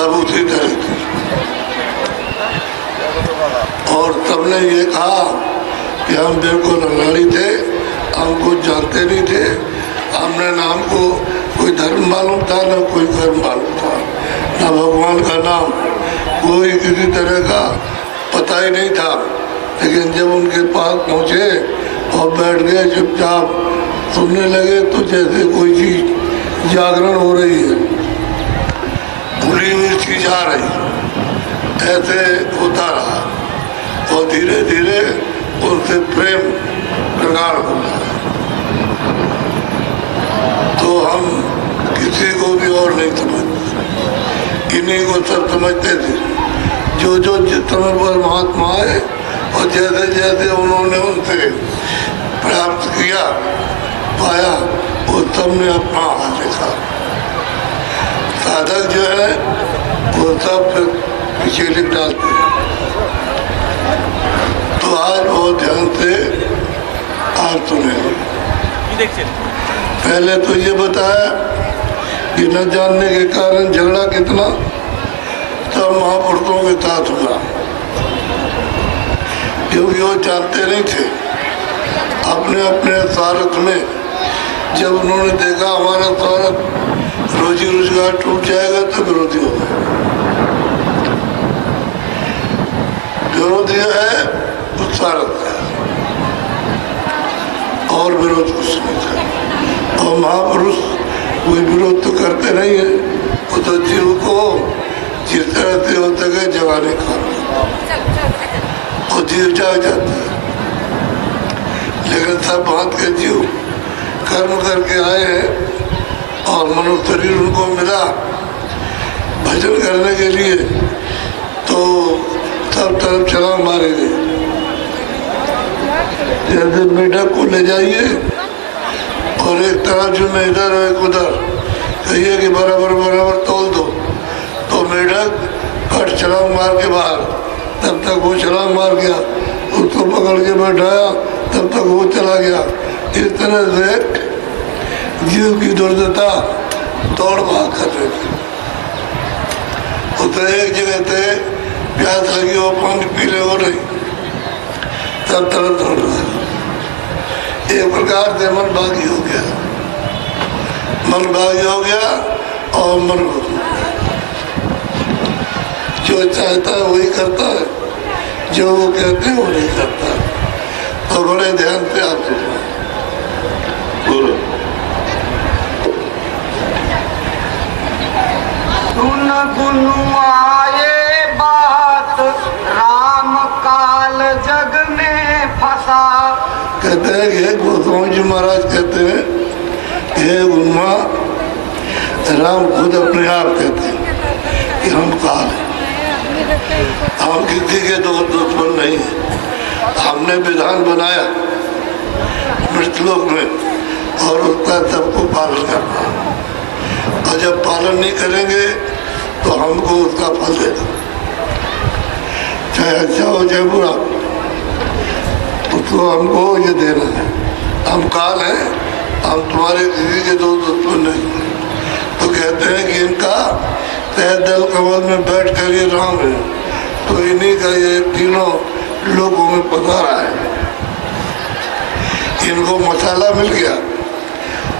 सब उसी तरह थी। और सबने ये कहा कि हम बिल्कुल अनाड़ी थे, हम कुछ जानते नहीं थे, हमने ना हमको कोई धर्म मालूम था ना कोई कर्म मालूम था, ना भगवान का नाम कोई किसी तरह का पता ही नहीं था। लेकिन जब उनके पास पहुँचे और बैठ गए चुपचाप सुनने लगे तो जैसे कोई चीज जागरण हो रही है, भूली हुई चीज आ रही, ऐसे होता रहा और धीरे धीरे उनसे प्रेम प्रगाढ़ हो गया। तो हम किसी को भी और नहीं समझते, इन्हीं को सब समझते थे। जो जो जिस समय पर महात्मा आए और जैसे जैसे उन्होंने उनसे प्राप्त किया पाया वो सबने अपना हाथ देखा। साधक जो है वो सब पीछे लिख डालते हैं। तो आज बहुत ध्यान से आज सुने। पहले तो ये बताया कि न जानने के कारण झगड़ा कितना सब महापुरुषों के साथ हुआ, क्योंकि वो जानते नहीं थे। अपने अपने स्वार्थ में जब उन्होंने देखा हमारा स्वार्थ रोजी रोजगार टूट जाएगा तो विरोधी हो गए। विरोधी है उस स्वार्थ का और विरोध कुछ नहीं था। और महापुरुष कोई विरोध तो करते नहीं है, वो तो जीव को जिस तरह से हो सके जगाने का और जीव जाग जाता है। लेकिन सब बात के जीव कर्म करके आए हैं और मनुष्य शरीर उनको मिला भजन करने के लिए, तो सब तरफ छलांग मारेंगे। जैसे मेढक को ले जाइए और एक तरफ जो में इधर और एक उधर कहिए कि बराबर बराबर तोल दो, तो मेढक कट छलांग मार के बाहर, तब तक वो छलांग मार गया, उसको पकड़ के बैठाया, तब तक वो चला गया। इस तरह से जीव की दुर्दशा दौड़ भाग कर रही थी। तो एक जगह से प्यास लगी हो, पानी पी ले हो नहीं, सब तरह दौड़ रहा है। एक प्रकार से मन भागी हो गया, मन भागी हो गया और मन जो चाहता है वही करता है, जो वो कहते हैं वो नहीं करता। तो बड़े ध्यान से आप बोलो। सुन गुनुआए बात राम काल जग में फंसा। कहते हैं कि गोस्वामी जी महाराज कहते हैं, हे गुनुआ, राम खुद अपने आप कहते हैं कि हम काल हैं, हम किसी के दोस्त दुश्मन नहीं है। हमने विधान बनाया मृतलोक में और उसका सबको पालन करना, और जब पालन नहीं करेंगे तो हमको उसका फल देना, चाहे अच्छा हो चाहे बुरा, उसको हमको ये देना है। हम काल हैं, हम तुम्हारे किसी के दोस्त दुश्मन नहीं। तो कहते हैं कि इनका तह दल कमल में बैठ कर ये राम है, तो इन्हीं का ये तीनों लोगों में पधारा है। इनको मसाला मिल गया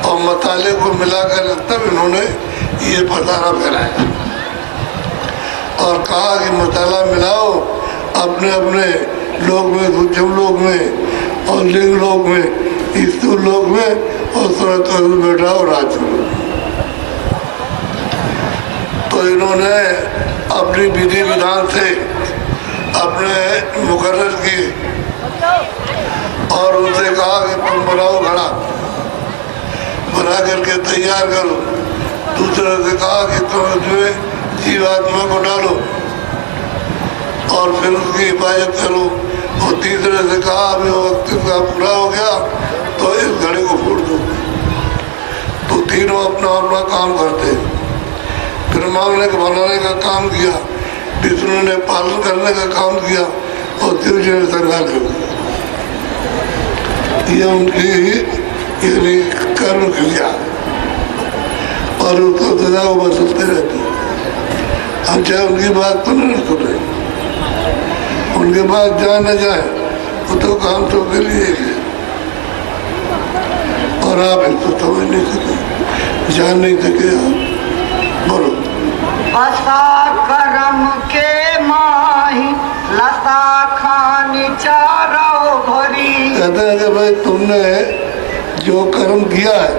और मसाले को मिलाकर तब इन्होंने ये पधारा फैलाया और कहा कि मसाला मिलाओ अपने अपने लोक में, सूक्ष्म लोक में और लिंग लोक में, स्थूल लोक में और सूरत में बैठाओ राज। तो इन्होंने अपनी विधि विधान से अपने मुकर्रर की और उनसे कहा कि तुम बनाओ घड़ा, बना करके तैयार करो। दूसरे से कहा कि तुम उसमें जीवात्मा को डालो और फिर उसकी हिफाजत करो। और तीसरे से कहा अभी वक्त का पूरा हो गया तो इस घड़े को फोड़ दो। तो तीनों अपना अपना काम करते। ब्रह्मा ने बनाने का काम किया, विष्णु ने पालन करने का काम किया और शिव जी ने संहार कर दिया। ये उनकी कर्म क्रिया और उसको सदा वो बदलते रहते। हम चाहे उनकी बात तो नहीं सुने, उनके पास जाए न जाए वो तो काम तो के लिए है। और आप इसको समझ नहीं सके, जान नहीं सके आप। बोलो। बसा करम के माही लता खानी चारो भरी। कहते हैं कि भाई तुमने जो कर्म किया है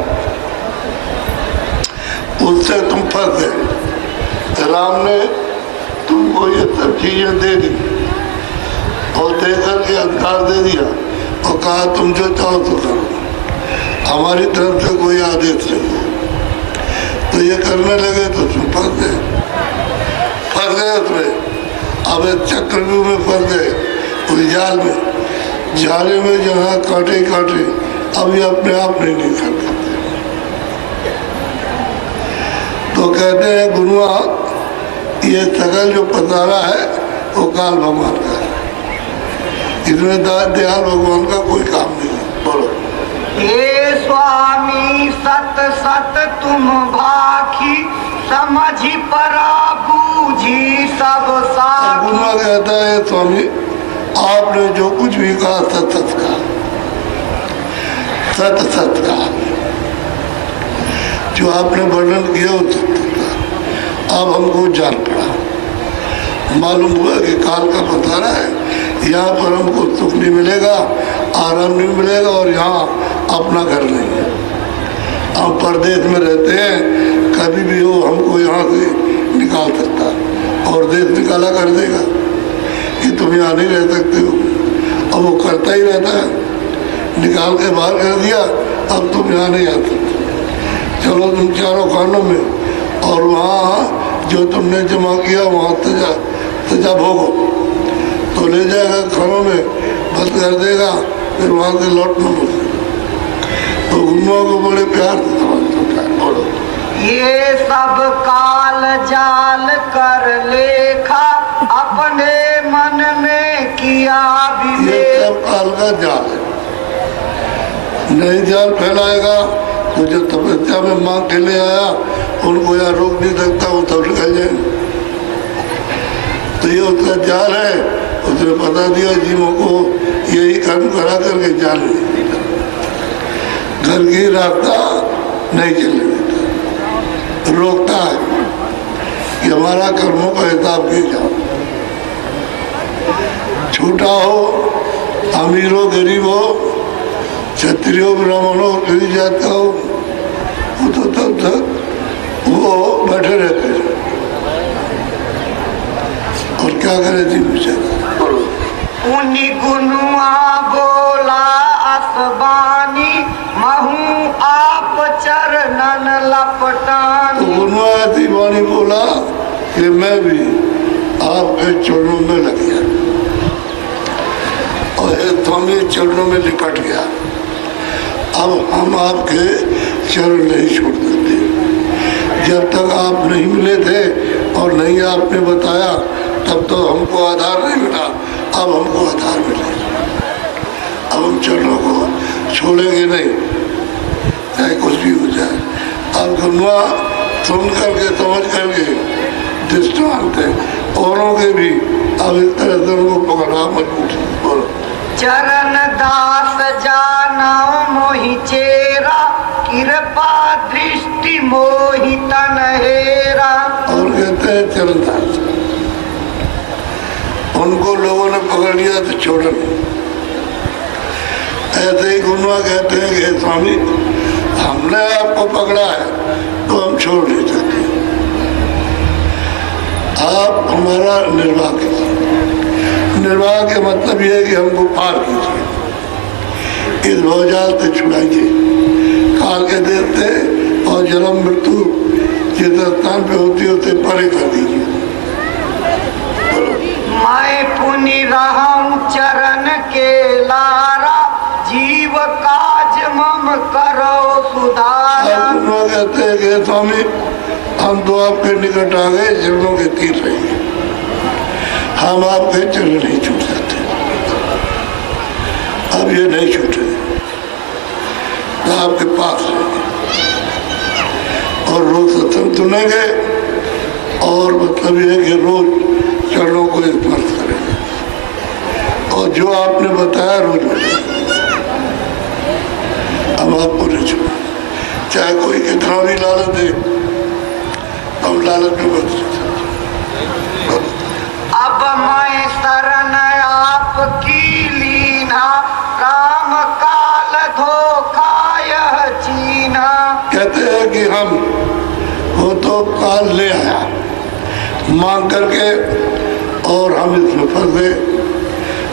उससे तुम फंस गए। राम ने तुमको ये सब चीजें दे दी और दे करके अधिकार दे दिया और कहा तुम जो चाहो तो करो, हमारी तरफ से कोई आदेश नहीं। तो ये करने लगे तो तुम फंस गए उसमें। अब इस चक्रव्यूह में फंस गए, उस जाल में, जाले में जहाँ काटे काटे अब ये अपने आप नहीं निकल पाते। तो कहते हैं गुरुआ ये सकल जो पतारा है वो काल भगवान का है, इसमें दयाल भगवान का कोई काम नहीं है। बोलो। हे स्वामी सत सत तुम भाखी समझी परा बूझी सब साखी। गुरुआ कहता है स्वामी आपने जो कुछ भी कहा सत सत कहा, सत सत कहा, जो आपने वर्णन किया वो सत्य का। अब हमको जान पड़ा, मालूम हुआ कि काल का पतारा है, यहाँ पर हमको सुख नहीं मिलेगा, आराम नहीं मिलेगा और यहाँ अपना घर नहीं है। हम परदेश में रहते हैं, कभी भी हो हमको यहाँ से निकाल सकता और देश निकाला कर देगा कि तुम यहाँ नहीं रह सकते हो। अब वो करता ही रहता है, निकाल के बाहर कर दिया, अब तुम यहाँ नहीं आ सकते, चलो तुम चारों खानों में और वहाँ जो तुमने जमा किया वहाँ सजा भोगो। तो ले जाएगा खानों में, बंद कर देगा, फिर वहाँ से लौटना मुझे। तो गुरुओं को बड़े प्यार से समझता है। बोलो। ये सब काल जाल कर लेखा अपने मन में किया ये विवेक। सब काल का जाल है, नहीं जाल फैलाएगा तो जो तपस्या में मांग के ले आया उनको यहाँ रोक नहीं सकता, वो तब निकल जाएंगे। तो ये उसका जाल है, उसने बता दिया जीवों को यही कर्म करा करके जाल नहीं, घर की रास्ता नहीं चलने देता, रोकता है कि हमारा कर्मों का हिसाब किया जाओ। छोटा हो, अमीर हो, गरीब हो, क्षत्रिय हो, ब्राह्मण हो, किसी जात का हो, वो तो तब तक वो बैठे रहते हैं। और क्या करे जी बेचारा। उन्हीं गुनुआ बोला असबानी महू आप चरणन लपटानी। तो गुनुआ ऐसी वाणी बोला कि मैं भी आपके चरणों में लग गया और स्वामी चरणों में लिपट गया। अब हम आपके चरण नहीं छोड़ सकते, जब तक आप नहीं मिले थे और नहीं आपने बताया तब तो हमको आधार नहीं मिला, अब हमको आधार मिलेगा। अब हम चरणों को छोड़ेंगे नहीं, चाहे कुछ भी हो जाए। अब गुरुआ सुन करके समझ करके दृष्टांत है औरों के भी, अब इस तरह से उनको पकड़ा मजबूत। बोलो। चरण दास जानो मोहि चेरा कृपा दृष्टि मोहि तन हेरा। और कहते हैं चरण दास, उनको लोगों ने पकड़ लिया तो छोड़ नहीं। ऐसे ही गुरुआ कहते हैं कि स्वामी हमने आपको पकड़ा है तो हम छोड़ नहीं सकते, आप हमारा निर्वाह कीजिए। निर्वाह के मतलब ये है कि हमको पार कीजिए, इस भवजाल से छुड़ाइए, काल के देश से और जन्म मृत्यु जिस स्थान पे होती है उसे परे कर दीजिए। मैं पुनि रहूं चरण के लारा जीव काज मम करो सुधारा। कहते हैं कि स्वामी हम तो आपके निकट आ गए, चरणों के तीर रहेंगे, हम आपके चरण नहीं छूट सकते, अब ये नहीं छूटे, तो आपके पास रहेंगे और रोज सत्संग सुनेंगे और मतलब ये है कि रोज चरणों को स्पर्श करेंगे और जो आपने बताया रोज बताएंगे। हम आपको नहीं छोड़, चाहे कोई कितना भी लालच दे, हम लालच में बच अब मैं शरण आपकी लीना, राम काल धोखा यह चीना। कहते हैं कि हम वो तो काल ले आया मांग करके और हम इसमें फंस गए,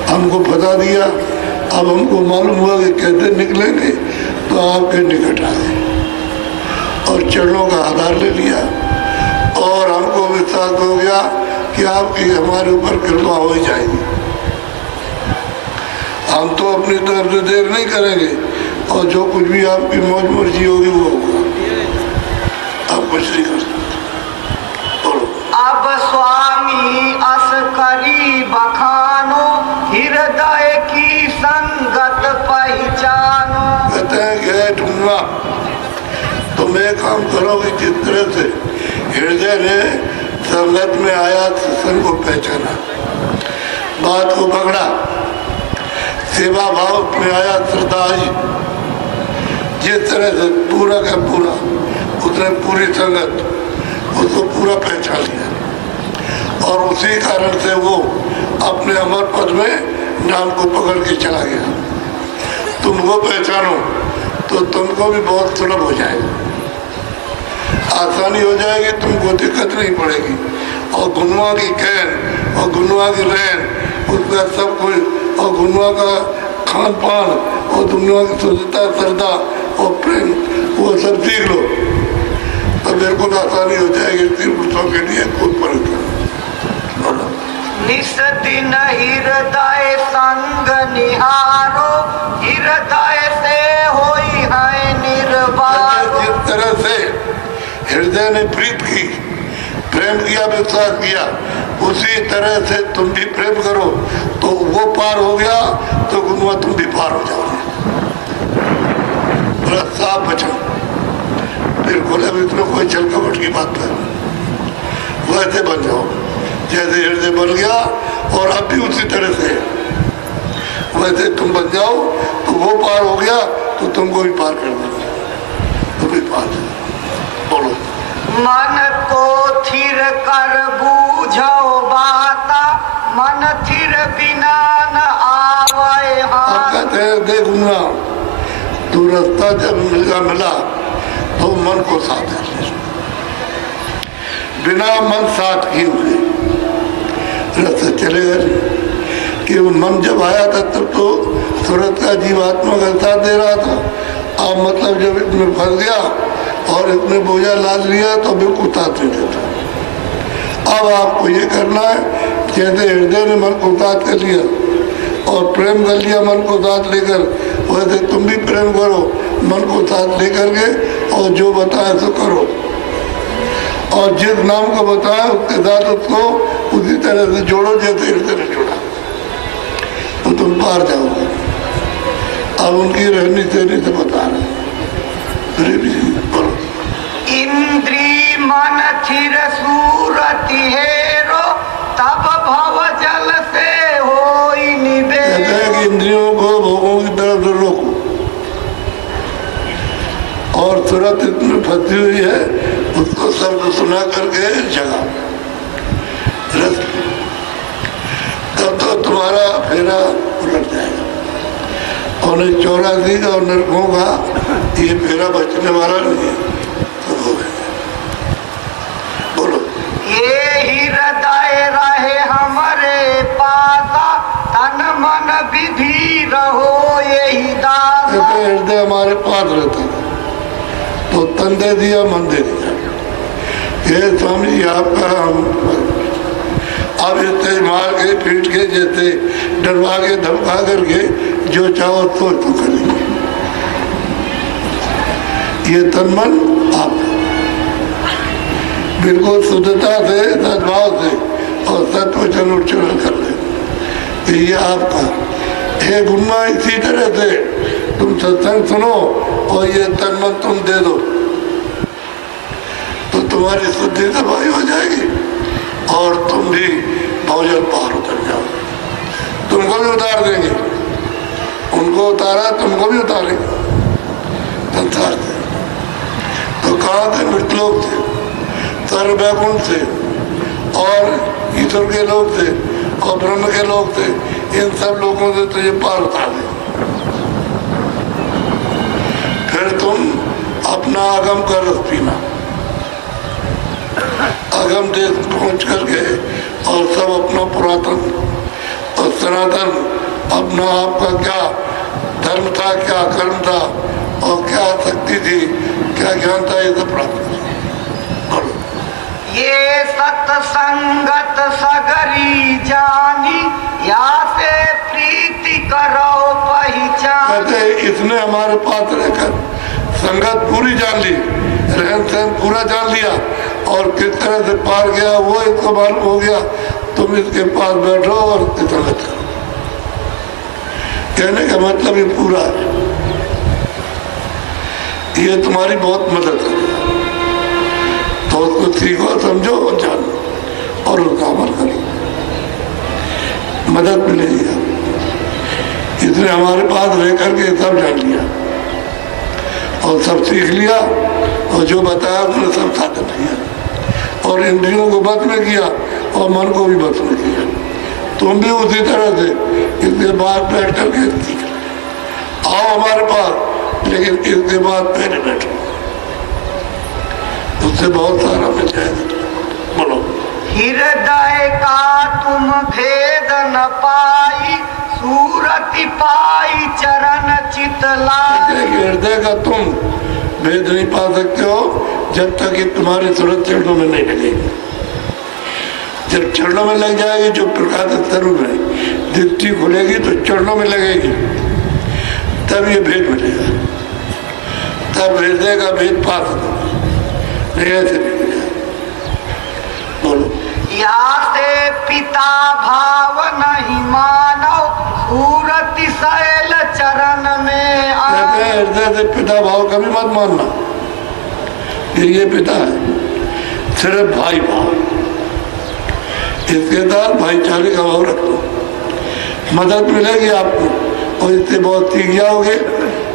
हमको बता दिया। अब हमको मालूम हुआ कि कैसे निकलेंगे, तो आपके निकट आ गए और चरणों का आधार ले लिया और हमको विश्वास हो गया कि आपकी हमारे ऊपर कृपा हो ही जाएगी। हम तो अपनी तरफ से देर नहीं करेंगे और जो कुछ भी आपकी मौज मर्जी होगी वो होगा, आप कुछ नहीं कर सकते। अब स्वामी अस करी बखानो, हृदय की संगत पहचानो। कहते हैं कि है ढूंढना, तुम एक काम करोगे जिस तरह से हृदय ने संगत में आया, सत्संग को पहचाना, बात को पकड़ा, सेवा भाव में आया, श्रद्धा आई, जिस तरह से पूरा का पूरा उसने पूरी संगत उसको पूरा पहचान लिया और उसी कारण से वो अपने अमर पद में नाम को पकड़ के चला गया। तुम वो पहचानो तो तुमको भी बहुत सुलभ हो जाएगा, आसानी हो जाएगी, तुमको दिक्कत नहीं पड़ेगी। और गुनवा की कैन और गुनवा की रैन, उसका सब कुछ, और गुनवा का खान पान और गुनवा की शुद्धता, श्रद्धा और प्रेम, वो सब सीख लो तो बिल्कुल आसानी हो जाएगी तीन पुरुषों के लिए खुद पर। निस दिन हृदय संग निहारो, हृदय से होई है निर्वारो। जिस तरह से हृदय ने प्रीत की, प्रेम किया, विश्वास किया, उसी तरह से तुम भी प्रेम करो तो वो पार हो गया तो गुनवा तुम भी पार हो जाओगे। बड़ा साफ वचन, बिल्कुल अब इसमें कोई चल कपट की बात नहीं। वैसे बन जाओ जैसे हृदय बन गया और अब भी उसी तरह से वैसे तुम बन जाओ तो वो पार हो गया तो तुमको भी पार कर देंगे, तुम भी पार। बोलो। मन को थिर कर बूझो बाता, मन थिर बिना न आवे हाथ। आप कहते हैं देखूंगा तू रास्ता जब मिला तो मन को साथ है, बिना मन साथ किए हुए रास्ते चलेगा नहीं। कि मन जब आया था तब तो सूरत का जीवात्मा का साथ दे रहा था, अब मतलब जब इसमें फंस गया और इसने बोझा लाद लिया तो बिल्कुल साथ नहीं देता। अब आपको ये करना है जैसे हृदय ने मन को साथ कर लिया और प्रेम कर लिया मन को साथ लेकर, वैसे तुम भी प्रेम करो मन को साथ लेकर के और जो बताया सो करो और जिस नाम को बताया उसके साथ उसको उसी तरह से जोड़ो जैसे हृदय ने जोड़ा तो तुम पार जाओगे। अब उनकी रहनी सहनी से बता रहे बोलो। इंद्री मन थिर सूरति हेरो, तब भव जल से होई निबेरो। कहते हैं कि इंद्रियों को भोगों की तरफ से रोको और सूरत इतनी फंसी हुई है उसको सबको सुना करके जगा, तब तो तुम्हारा फेरा उलट जाएगा। और 84 का और नरकों का ये फेरा बचने वाला नहीं है। तो बोलो। ये हृदय रहे हमारे पासा, तन मन विधि रहो यही दासा। हृदय हमारे पास रहता था तो तन दे दिया, मन दे दिया। ये स्वामी जी आपका हम अब इतने मार के पीट के जैसे डरवा के धमका करके जो चाहो तो करेंगे। ये तन मन आप बिल्कुल शुद्धता से, सद्भाव से और सत्वचन उच्चारण कर ले, ये आपका है गुणमा। इसी तरह से तुम सत्संग सुनो और ये तन मन तुम दे दो तो तुम्हारी शुद्धि दवाई हो जाएगी और तुम भी भवजल पार उतर जाओ। तुमको भी उतार देंगे, उनको उतारा तुमको भी उतारेंगे संसार से। तो कहाँ थे? मृतलोक थे, स्वर्ग वैकुंठ थे, और ईश्वर के लोग थे, और ब्रह्म के लोग थे। इन सब लोगों से तुझे पार उतार दे। फिर तुम अपना आगम का रस पीना। आगम देश पहुंच करके और सब अपना पुरातन और सनातन अपना आपका क्या धर्म था, क्या कर्म था, और क्या शक्ति थी, क्या ज्ञान था, ये सब प्राप्त करो। ये सत्संगत सगरी जानी, या से प्रीति करो पहचान। कहते इसने हमारे पास रहकर संगत पूरी जान ली, रहन सहन पूरा जान लिया, और किस तरह से पार गया वो इसको मालूम हो गया। तुम इसके पास बैठो और इसकी संगत करो। कहने का मतलब ये पूरा है, ये तुम्हारी बहुत मदद करेगा। तो उसको सीखो, समझो और जानो, और उसका अमल करो, मदद मिलेगी। इसने हमारे पास रह करके सब जान लिया और सब सीख लिया, और जो बताया उसने सब साधन किया, और इंद्रियों को बस में किया और मन को भी बस में किया। तुम भी उसी तरह से इसके बाद बैठ करके सीख आओ हमारे पास, लेकिन इसके बाद पहले बैठो, उससे बहुत सारा मिल जाएगा। बोलो। हृदय का तुम भेद न पाई, सूरति पाई चरण चितलाई। हृदय का तुम भेद नहीं पा सकते हो जब तक कि तुम्हारी सूरत चरणों में नहीं लगेगी। जब चरणों में लग जाएगी, जो प्रकाश स्वरूप है, दृष्टि खुलेगी तो चरणों में लगेगी, तब ये भेद मिलेगा, तब हृदय का भेद पा सकते। नहीं ऐसे नहीं मिलेगा। बोलो। या से पिता भाव नहीं मानो, सूरति शैल चरण में आए। हृदय से पिता भाव कभी मत मानना, ये पिता है, सिर्फ भाई भाव। इसके साथ भाईचारे का भाव रखो, मदद मिलेगी आपको, और इससे बहुत सीख जाओगे।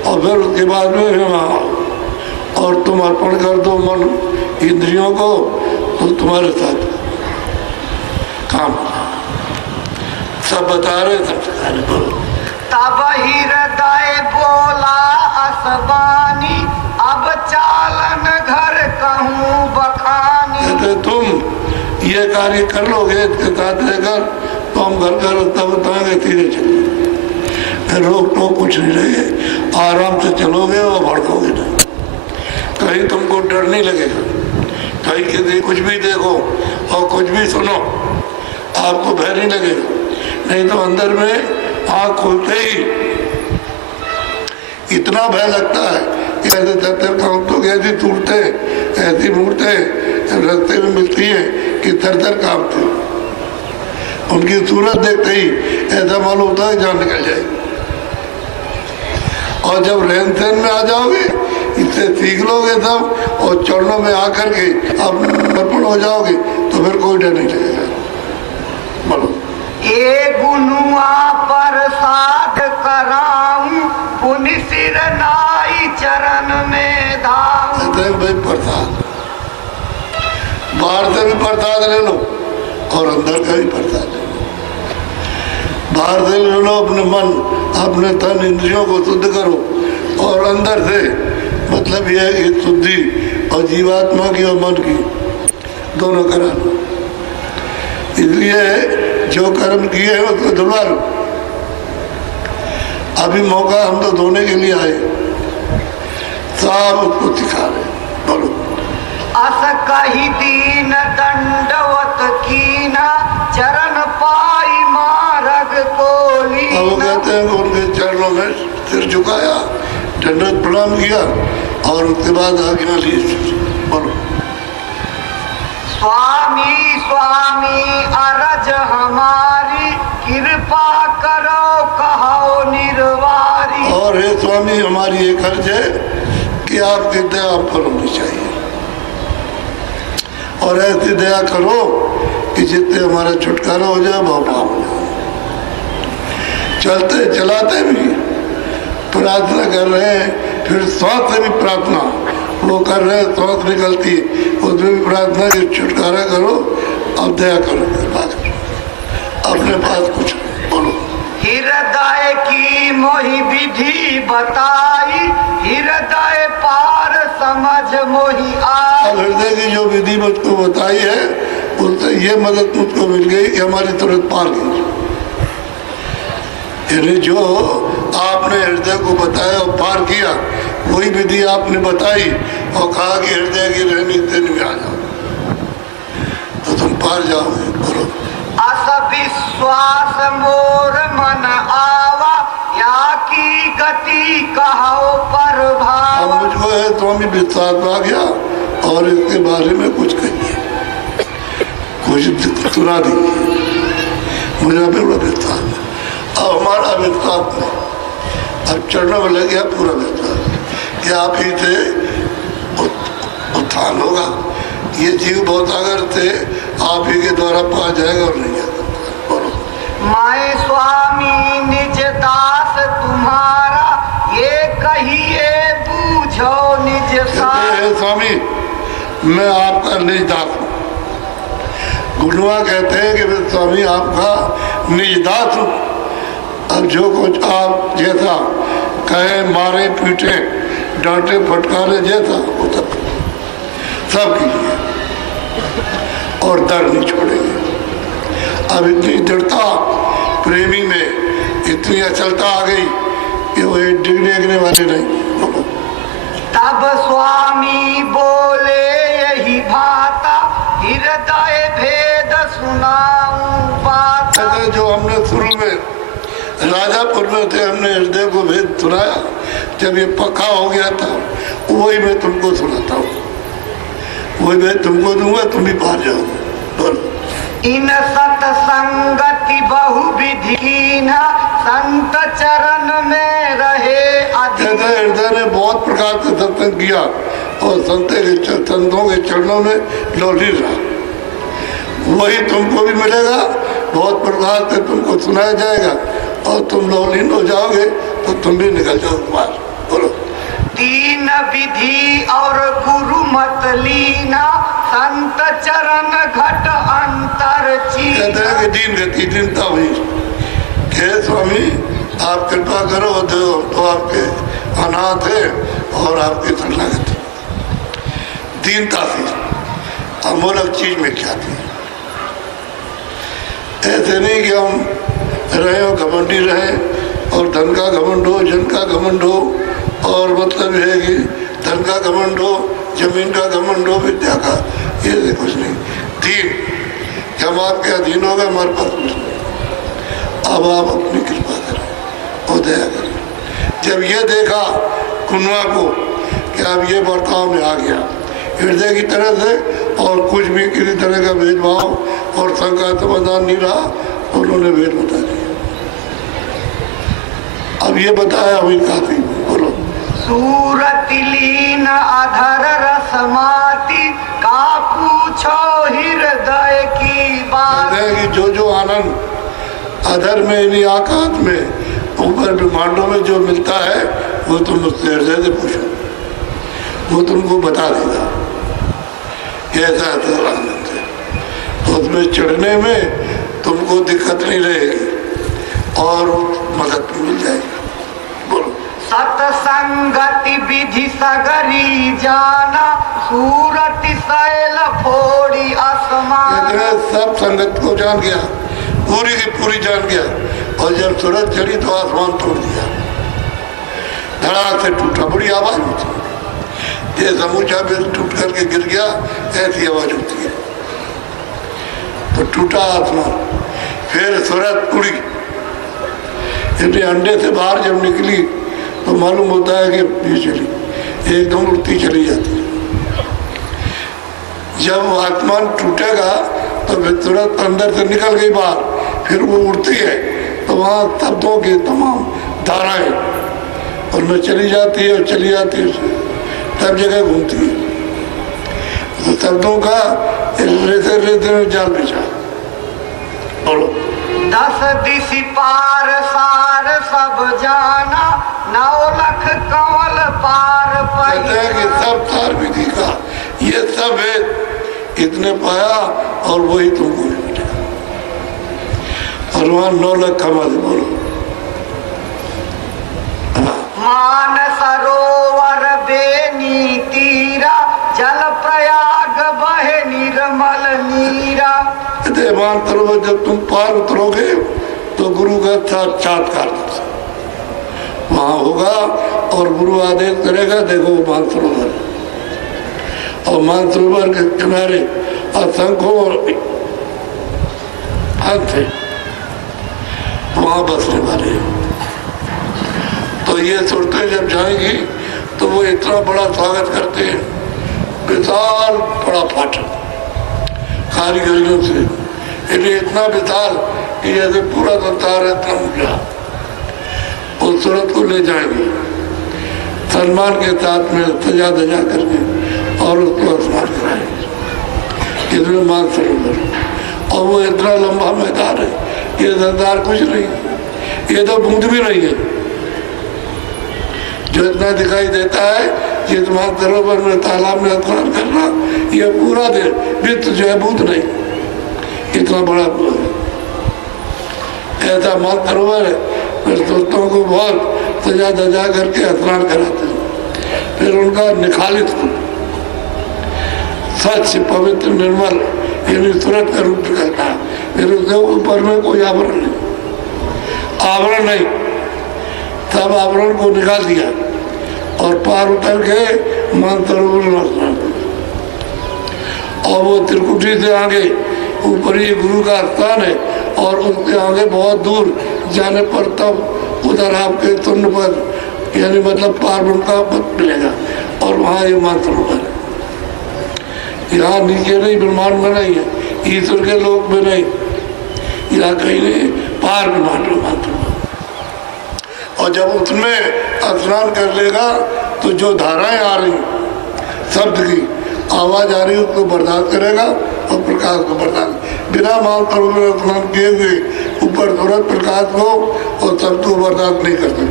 और फिर उसके बाद में और तुम अर्पण कर दो मन इंद्रियों को, तो तुम्हारे साथ काम सब बता रहे, सब सिखा रहे। बोलो। तब हृदय बोला असबानी, अब चालन घर कहूँ बखानी। कहते तुम ये कार्य कर लोगे इसके साथ रहकर, तो हम घर का रास्ता बताएंगे, धीरे चलो, रोक टोक कुछ नहीं रहेगी, आराम से चलोगे और भड़कोगे नहीं। कहीं तुमको डर नहीं लगेगा, कहीं किसी कुछ भी देखो और कुछ भी सुनो आपको भय नहीं लगेगा। नहीं तो अंदर में आँख खोलते ही इतना भय लगता है कि ऐसे थर काम तो ऐसी टूटते, ऐसी मूर्ते रास्ते में मिलती है कि थर कांपते। उनकी सूरत देखते ही ऐसा मालूम होता है जान निकल जाएगी। और जब रहन सहन में आ जाओगे, इससे सीख लोगे सब, और चरणों में आकर के आप अर्पण हो जाओगे, तो फिर कोई डर नहीं लगेगा। बोलो। ए गुनुआ प्रसाद कराऊं, पुनि सिर नाई चरण में धाऊं। भाई प्रसाद, बाहर से भी प्रसाद ले लो और अंदर का भी प्रसाद ले लो। बाहर से ले लो अपने मन, अपने तन इंद्रियों को शुद्ध करो, और अंदर से मतलब यह है कि शुद्धि और जीवात्मा की और मन की दोनों करा लो। इसलिए जो कर्म किए हैं उसको धुला लो। अभी मौका हम तो धोने के लिए आए, सब उसको सिखा रहे। बोलो। अस कही दीन दंडवत कीना, चरण पाई मार्ग को लीना। वो कहते हैं कि उनके चरणों में सिर झुकाया, दंडवत प्रणाम किया, और उसके बाद आज्ञा ली। बोलो। स्वामी स्वामी अरज हमारी, कृपा करो कहो निर्वारी। और हे स्वामी, हमारी एक अर्ज है कि आपकी दया पर होनी चाहिए, और ऐसी दया करो कि जितने हमारा छुटकारा हो जाए वो पाप हो जाए। चलते चलाते भी प्रार्थना कर रहे हैं, फिर सांस से भी प्रार्थना वो कर रहे हैं, सांस निकलती उसमें भी प्रार्थना कि छुटकारा करो और दया करो, कृपा करो। अपने पास कुछ बोलो। हृदय की मोहि विधि बताई, हृदय पार समझ मोहि आई। अब हृदय की जो विधि मुझको बताई है उससे ये मदद मुझको मिल गई कि हमारी तुरंत पार गई। यानी जो आपने हृदय को बताया और पार किया वही विधि आपने बताई और कहा कि हृदय की रहनी देने में आ जाओ तो तुम पार जाओगे। बोलो। अस विश्वास मोर मन आवा, या की गति कहो पर भाव। अब मुझको है स्वामी विश्वास आ गया और इसके बारे में कुछ कहिए, कुछ सुना दीजिए, मुझे बड़ा विश्वास है। अब हमारा विश्वास नहीं, अब चरणों में लग गया पूरा विश्वास कि आप ही से उत्थान होगा। ये जीव बहुत सागर से आप ही के द्वारा पा जाएगा और नहीं जाएगा। बोलो। मैं स्वामी निज दास तुम्हारा, ये कहिए बूझो निज सार। हे स्वामी मैं आपका निज दास हूँ। गुरुआ कहते हैं कि मैं स्वामी आपका निज दास हूँ। अब जो कुछ आप जैसा कहे, मारे पीटे डांटे फटकारे जैसा वो सब कीजिए और दर नहीं छोड़ेंगे। अब इतनी दृढ़ता प्रेमी में, इतनी अचलता आ गई कि वो डिगने वाले नहीं। तब स्वामी बोले यही भाता, हृदय भेद सुनाऊं बात। जो हमने शुरू में राजापुर में थे, हमने हृदय को भेद सुनाया, जब ये पक्का हो गया था वही मैं तुमको सुनाता हूँ, वही मैं तुमको दूंगा, तुम भी पार जाओगे। बोलो। इन सत्संगति बहुविधि कीन्हा, संत चरण में रहे अधिक। हृदय ने बहुत प्रकार से सत्संग किया और संतों के चरणों में लौटी रहा। वही तुमको भी मिलेगा, बहुत प्रकार से तुमको सुनाया जाएगा और तुम लौलीन हो जाओगे तो तुम भी निकल जाओगे बाहर। बोलो। तीन विधि और गुरु मत लीना, संत चरण घट अंतर चीना। कहते हैं कि दीन गति दीनता हुई हे स्वामी आप कृपा करो, तो आपके अनाथ है और आपकी शरणागति दीनता थी, अमूलक चीज में क्या थी। ऐसे नहीं कि हम रहे और घमंडी रहे और धन का घमंड हो, जन का घमंड हो, और मतलब है कि धन का घमंड हो, जमीन का घमंड हो, विद्या का, ये कुछ नहीं। दीन कि हम आपके अधीन हो गए, हमारे पास कुछ नहीं। अब आप अपनी कृपा करें और दया करें। जब ये देखा कुनवा को कि अब ये बर्ताव में आ गया हृदय की तरह से और कुछ भी किसी तरह का भेदभाव और शंका समाधान नहीं रहा, उन्होंने भेद बता दिया। अब ये बताया अभी काफी। बोलो। सूरति लीन अधर रसमाती, का पूछो हृदय की बात। कि जो आनंद अधर में यानी आकाश में ऊपर ब्रह्मांडों में जो मिलता है वो तुम मुझसे हृदय से पूछो, वो तुमको बता देगा। ऐसा आनंद है, तो उसमें चढ़ने में तुमको दिक्कत नहीं रहेगी और मदद मिल जाएगी। बोलो। सत्संगति विधि सगरी जाना, सूरति शैल फोड़ी आसमान। सब संगत को जान गया, पूरी की पूरी जान गया, और जब सूरज चढ़ी तो आसमान तोड़ दिया, धड़ाक से टूटा। बड़ी आवाज होती है, ये समूचा बिल टूट करके गिर गया, ऐसी आवाज होती है। तो टूटा आसमान, फिर सूरज उड़ी, इसलिए अंडे से बाहर जब निकली तो मालूम होता है कि ये चली, एकदम उड़ती चली जाती है। जब आसमान टूटेगा तो फिर तुरंत अंदर से निकल गई बाहर, फिर वो उड़ती है तो वहाँ शब्दों की तमाम धाराएं उनमें चली जाती है और चली जाती है, सब जगह घूमती है। तो शब्दों का रेते रेते में जाल बिछा। बोलो 10 दिशि पार सार सब जाना, 9 लख कंवल पार कहते हैं कि सब तार विधि का ये सब है, इतने पाया और वही तुमको भी मिलेगा। और वहां 9 लाख कमा दे। बोलो मान सरोवर बेनी तीरा, जल प्रयाग बहे निर्मल नीरा। मान सरोवर जब तुम पार उतरोगे तो गुरु का साक्षात्कार वहां होगा और गुरु आदेश करेगा, देखो मानसरोवर, और मानसरोवर के किनारे असंख्यों हंस है वहां बसने वाले हैं। तो ये सुरतें जब जाएंगी तो वो इतना बड़ा स्वागत करते हैं, विशाल बड़ा फाटक कारीगरियों से, इसलिए इतना विशाल कि जैसे पूरा संसार है इतना ऊंचा। उस सूरत को ले जाएंगे सम्मान के साथ में सजा दजा करके और उसको स्नान कराएंगे इसमें मानसरोवर। और वो इतना लंबा मैदान है, ये संसार कुछ नहीं, ये तो बूंद भी नहीं है जो इतना दिखाई देता है। ये मानसरोवर में तालाब में स्नान करना, ये पूरा दिन वित्त जो है बूंद नहीं, इतना बड़ा ऐसा मानसरोवर है। फिर दोस्तों को बहुत सजा दजा करके स्नान कराते हैं, फिर उनका निखालित सच पवित्र निर्मल यानी सूरत का रूप करता है। फिर उसके ऊपर में कोई आवरण नहीं, सब आवरण को निकाल दिया और पार उतर के मानसरोवर में स्नान। और वो त्रिकुटी से आगे ऊपर ही गुरु का स्थान है, और उसके आगे बहुत दूर जाने पर तब उधर आपके तुंड पर यानी मतलब पार्वन का पद मिलेगा, और वहाँ ये मानसरोवर है। यहाँ नीचे नहीं, ब्रह्मांड में नहीं है, ईश्वर के लोक में नहीं, यहाँ कहीं नहीं, पार ब्रह्मांड में मानसरोवर। और जब उसमें स्नान कर लेगा तो जो धाराएं आ रही शब्द की आवाज आ रही उसको बर्दाश्त करेगा और प्रकाश को बर्दाश्त, बिना मानसरोवर स्नान किए हुए ऊपर सूरज प्रकाश को और शब्द को बर्दाश्त नहीं कर सकते।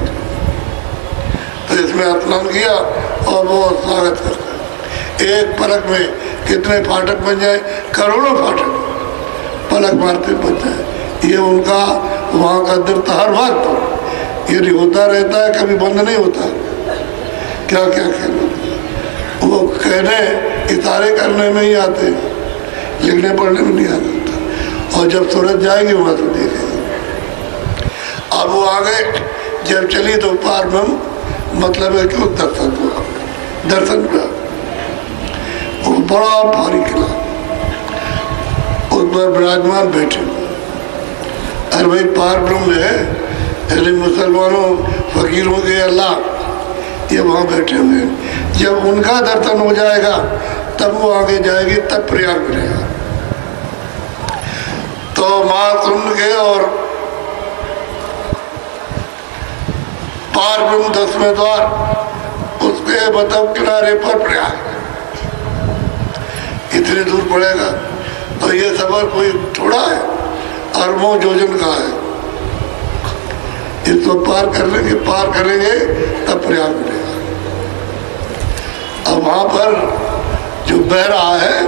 तो इसमें स्नान किया और वो स्वागत करता है। एक पलक में कितने फाटक बन जाए, करोड़ों फाटक पलक मारते बन जाए। ये उनका वहाँ का दृष्ट हर वक्त ये होता रहता है, कभी बंद नहीं होता। क्या क्या कहना, वो कहने इशारे करने में ही आते, लिखने पढ़ने में नहीं आता। और जब सूरज जाएगी वहां से देखेंगे। अब वो आगे जब चली तो पार ब्रह्म मतलब है कि वो दर्शन हुआ। वो बड़ा भारी किला, उस पर विराजमान बैठे। अरे भाई पार ब्रह्म है, मुसलमानों फकीरों के अल्लाह ये वहाँ बैठे हुए हैं। जब उनका दर्शन हो जाएगा तब वो आगे जाएगी, तब प्रयाग मिलेगा। तो माँ सुन के और पार ब्रह्म 10वें द्वार, उसके मतलब किनारे पर प्रयाग इतनी दूर पड़ेगा। तो ये सफर कोई थोड़ा है, अरबों योजन का है। इसको पार करेंगे तब प्रयाग मिलेगा। अब वहां पर जो बह रहा है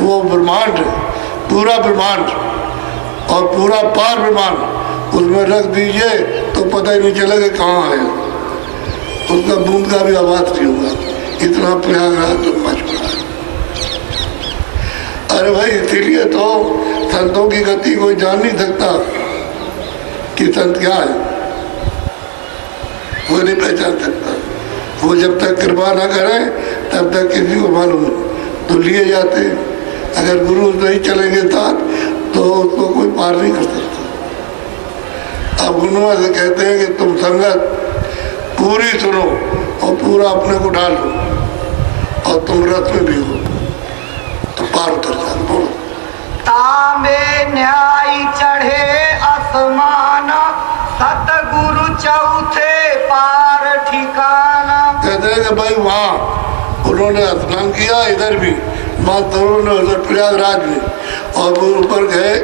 वो ब्रह्मांड, पूरा ब्रह्मांड और पूरा पार ब्रह्मांड उसमें रख दीजिए तो पता ही नहीं चलेगा कहाँ है, उसका बूंद का भी आवाज नहीं होगा, इतना प्रयागराज लंबा चौड़ा है। अरे भाई इसीलिए तो संतों की गति कोई जान नहीं सकता कि संत क्या है, वो नहीं पहचान सकता। वो जब तक कृपा ना करे तब तक किसी को मालूम नहीं, तो लिए जाते हैं। अगर गुरु नहीं चलेंगे साथ तो उसको कोई पार नहीं कर सकता। अब गुरुआ से कहते हैं कि तुम संगत पूरी सुनो और पूरा अपने को डाल लो और तुम रथ में भी हो तो पार उतर जाओ। बोलो तांबे न्याय चढ़े आसमान, सतगुरु चौथे पार ठिकाना। कहते हैं कि भाई वहाँ उन्होंने स्नान किया, इधर भी मानसरोवर में प्रयागराज में, और वो ऊपर गए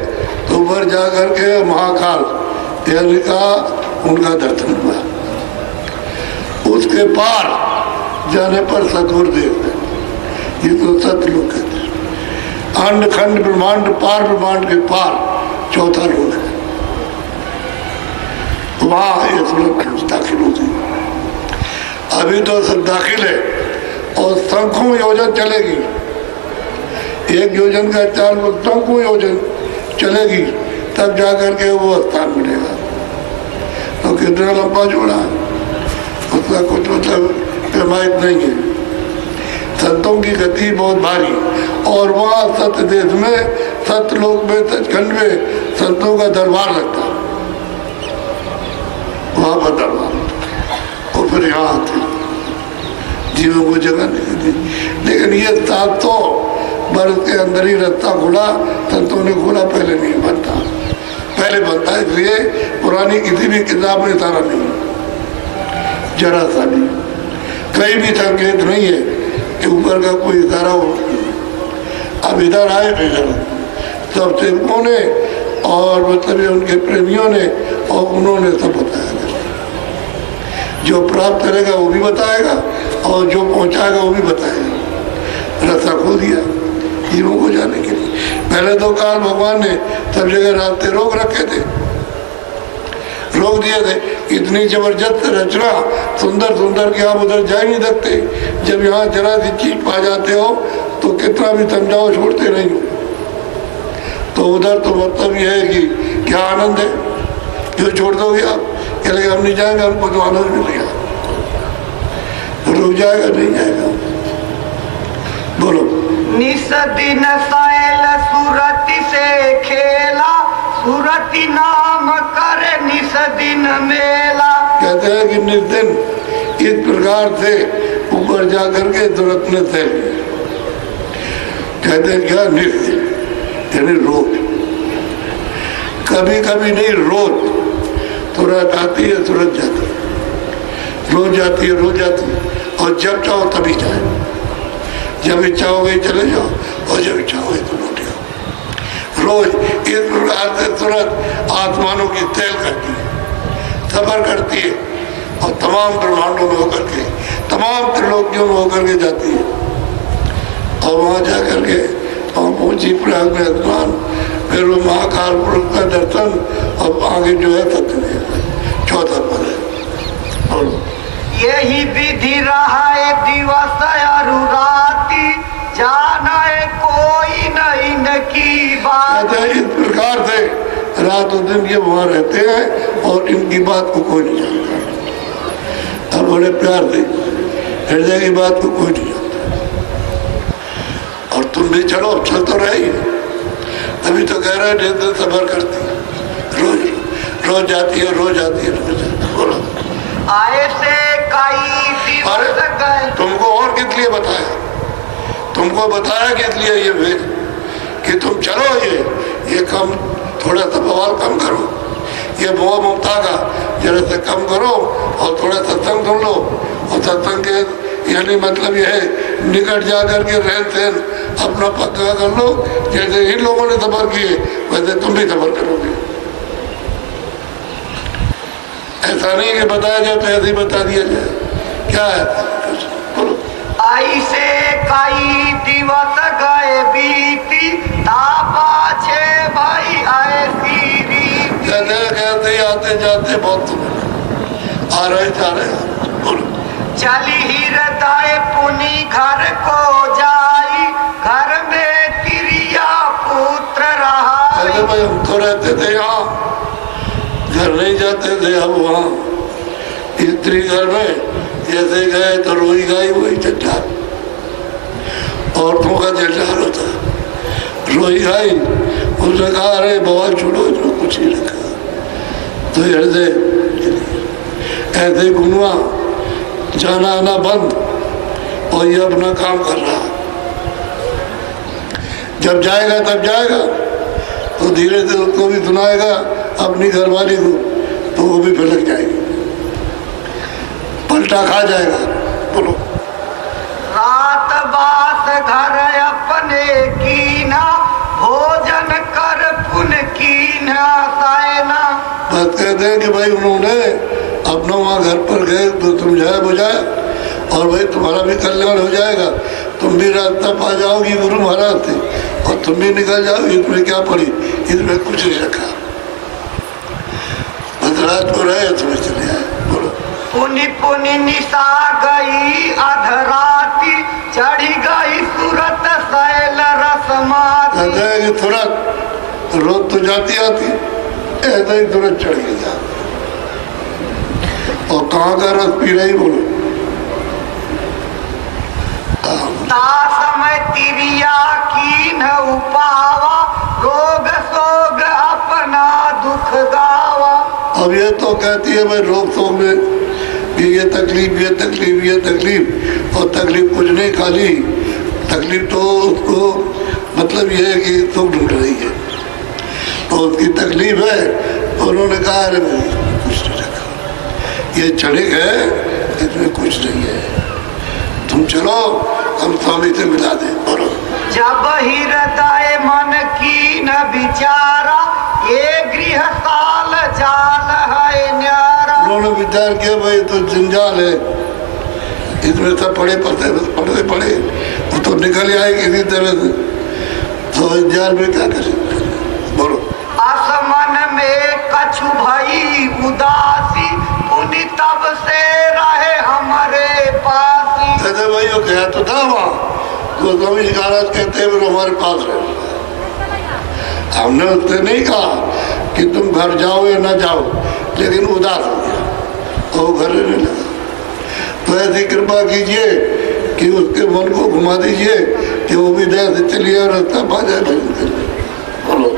तो ऊपर जा करके महाकाल यानी का उनका दर्शन हुआ। उसके पार जाने पर सदगुरुदेव है, ये तो सतलोक है। अंड खंड ब्रह्मांड पार, ब्रह्मांड के पार चौथा लोक है, वहां ये सब दाखिल होती है। अभी तो सब दाखिल है और शंखों योजन चलेगी, एक योजन का 4 शंखों योजन चलेगी, तब जाकर के वो स्थान मिलेगा। तो कितना लंबा जोड़ा है उसका कुछ मतलब प्रमाणित नहीं है। संतों की गति बहुत भारी, और वहाँ सत्य देश में, सत्यलोक में, सचखंड में संतों का दरबार लगता है, वहाँ पर दरबार। और फिर यहाँ आते जीवों को जगह नहीं दी। लेकिन ये 700 वर्ष के अंदर ही रास्ता खुला, संतों ने खोला, पहले नहीं बनता। पहले बनता है, इसलिए पुरानी किसी भी किताब में सारा नहीं, जरा सा नहीं, कहीं भी संकेत नहीं है कि ऊपर का कोई इशारा हो। अब इधर आए थे इधर सब सेवकों ने और मतलब उनके प्रेमियों ने, और उन्होंने सब बताया। जो प्राप्त करेगा वो भी बताएगा, और जो पहुंचाएगा वो भी बताएगा। रास्ता खोल दिया जीवों को जाने के लिए। पहले तो काल भगवान ने सब जगह रास्ते रोक रखे थे, रोक दिए थे। इतनी जबरदस्त रचना सुंदर सुंदर कि आप उधर जा ही नहीं सकते। जब यहाँ जरा सी चीज पा जाते हो तो कितना भी समझाओ छोड़ते नहीं हो। तो उधर तो मतलब ये है कि क्या आनंद है, क्यों छोड़ दोगे आप? कह लगे हम नहीं जाएंगे, हमको तो आनंद मिलेगा। रुक जाएगा, नहीं जाएगा। बोलो। निस दिन सैल सुरति से खेला, सुरति नाम करे निस दिन मेला। कहते हैं कि निस दिन इस प्रकार से ऊपर जा करके तुरंत ने तैर लिया। कहते हैं क्या निस दिन यानी रोज, कभी कभी नहीं, रोज। तुरंत आती है, तुरंत जाती है, रोज जाती है, रोज जाती है। और जब चाहो तभी जाए, जब इच्छा हो गई चले जाओ, और जब इच्छा हो गई तो लौट जाओ। रोज इस प्रकार से तुरंत आसमानों की तैल करती है, सफर करती है, और तमाम ब्रह्मांडों में होकर के, तमाम त्रिलोकियों में होकर के जाती है। और वहाँ जा करके वहाँ पहुंची प्रयाग में स्नान, फिर वो महाकाल पुरुष का दर्शन, और आगे जो है सत्यदेव, चौथा पद है। और यही विधि रहा है दिवस अरुराती, जाना है कोई नहीं न की बात। इस प्रकार से रात और दिन ये वहाँ रहते हैं, और इनकी बात को कोई नहीं जानता। अब बड़े प्यार से हृदय की बात को कोई नहीं जानता। और तुम भी चलो, चल तो रही है। अभी तो कह रहे हैं दिन सफर करती है, रोज रोज जाती है, रोज आती है, रोज जाती है। बोलो। आए से कई दिवस गए। तुमको और किस लिए बताया? तुमको बताया किस लिए ये भेज कि तुम चलो, ये कम, थोड़ा सा बवाल कम करो, ये मोह ममता का जरा सा कम करो, और थोड़ा सत्संग सुन लो। और सत्संग के यानी मतलब ये है, निकट जा करके रहन सहन अपना पक्का कर लो। जैसे इन लोगों ने सफर किए वैसे तुम भी सफर करोगे। ऐसा नहीं कि बताया जाए तो ऐसे ही बता दिया जाए। क्या है? बोलो। ऐसे कई दिवस गए बीती, तापा छे भाई ऐसी रीति। कहते आते जाते बहुत आ रहे जा रहे। बोलो। चली ही हृदय पुनि घर को जाई, घर में तिरिया पुत्र रहा। कहते भाई हम तो रहते थे यहाँ, घर नहीं जाते थे, अब वहाँ स्त्री घर में जैसे गए तो रोई गाई वही चट्टार, औरतों का चट्टार होता। रोई गाई, उसने कहा अरे बवाल छोड़ो, इसमें कुछ ही रखा। तो हृदय ऐसे घुमा, जाना आना बंद, और ये अपना काम कर रहा। जब जाएगा तब जाएगा, तो धीरे धीरे उसको भी सुनाएगा अपनी घरवाली को, तो वो भी फिलक जाएगी, पलटा खा जाएगा। बोलो। रात बात घर अपने कीना, भोजन कर पुन कीना सायना। बात कहते हैं कि भाई उन्होंने अपना वहाँ घर पर गए तो समझाया बुझाया और भाई तुम्हारा भी कल्याण हो जाएगा, तुम भी रास्ता पा जाओगी गुरु महाराज से और तुम भी निकल जाओगी। इसमें क्या पड़ी, इसमें कुछ नहीं रखा। रात को रहे तुम्हें चले आए। बोलो पुनि पुनि निशा गई अधराती, चढ़ी गई सूरत सैल रसमाती। कहते हैं कि तुरंत रोज तो जाती आती, ऐसा ही तुरंत चढ़ गया। और कहाँ का रस पी रही बोलो। ता समय तिरिया की न उपावा, रोग सोग अपना दुख गावा। अब ये तो कहती है भाई रोग शोक में ये तकलीफ, ये तकलीफ, ये तकलीफ, और तकलीफ कुछ नहीं, खाली तकलीफ तो उसको मतलब ये है कि सुख ढूंढ रही है, तो उसकी तकलीफ है। तो उन्होंने कहा अरे भाई कुछ नहीं रखा, ये क्षणिक है, इसमें कुछ नहीं है, तुम चलो हम स्वामी से मिला दे। और जब हृदय मन की न विचारा, ये गृह साल जाल है न्यारा। उन्होंने विचार किया भाई तो जंजाल है, इसमें सब पढ़े पढ़े वो तो निकल आए किसी तरह से, तो इस जाल में क्या करें। बोलो आसमन में कछु भई उदासी, पुनि तब से रहे हमारे पासी। कहते भाई वो गया तो था वहाँ, तो स्वामी जी महाराज कहते हैं हमारे पास रहे। हमने उससे नहीं कहा कि तुम घर जाओ या ना जाओ, लेकिन उदास हो गया और वो घर रहने लगा। तो ऐसी कृपा कीजिए कि उसके मन को घुमा दीजिए कि वो भी दया से चलिए और रास्ता पा जाए भजन के लिए। बोलो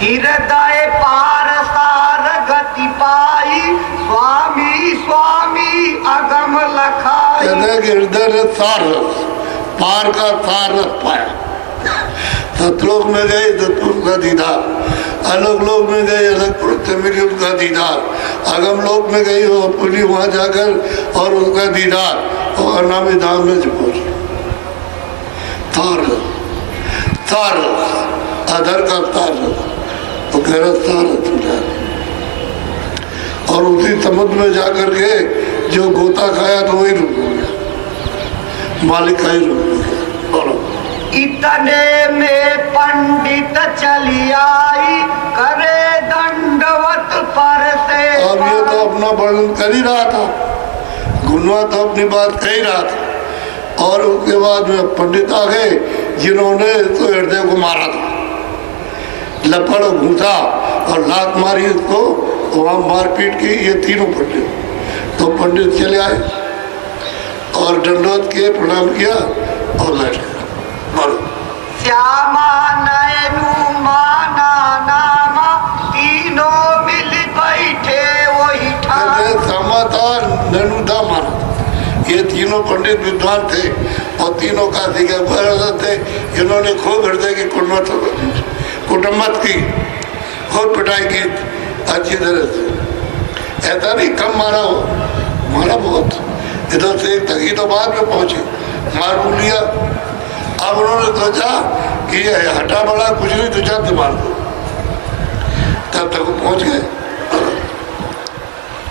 हृदय पार सार गति पाई, स्वामी स्वामी अगम लखाई। कहते हैं कि हृदय ने सार रस, पार का सार रस पाया। सतलोक में गए सतपुरुष का दीदार, अलग लोक में गए अलग पुरुष से मिली उसका दीदार, अगम लोक में गई हो पुली वहां जाकर और उसका दीदार, और अनामी धाम में पहुंची। तार अधर का तार तो कह रहा तार, और उसी समुद्र में जाकर के जो गोता खाया तो वही रुक गया, मालिक का ही रुक गया। और इतने में पंडित चली आई, करे दंडवत पर से। अब ये तो अपना वर्णन कर ही रहा था, गुनवा तो अपनी बात कह ही रहा था, और उसके बाद में पंडित आ गए जिन्होंने तो हृदय को मारा था, लपड़ घूसा और लात मारी उसको, वहाँ मारपीट की, ये तीनों पंडित। तो पंडित चले आए और दंडवत किए, प्रणाम किया और बैठे। श्यामा नयनु माना नामा, तीनों मिल बैठे वही ठाम। श्यामा था, नैनु था, माना था, ये तीनों पंडित विद्वान थे और तीनों काशी के थे। इन्होंने खूब हृदय की कुटुम्बत की, खूब पिटाई की अच्छी तरह से। ऐसा नहीं कम मारा हो, मारा बहुत, इधर से एक तक ही तो बाद में पहुंचे, मार बोल लिया। अब उन्होंने सोचा कि ये हटा बड़ा कुछ नहीं, तो चंद मार दो, तब तक वो पहुंच गए।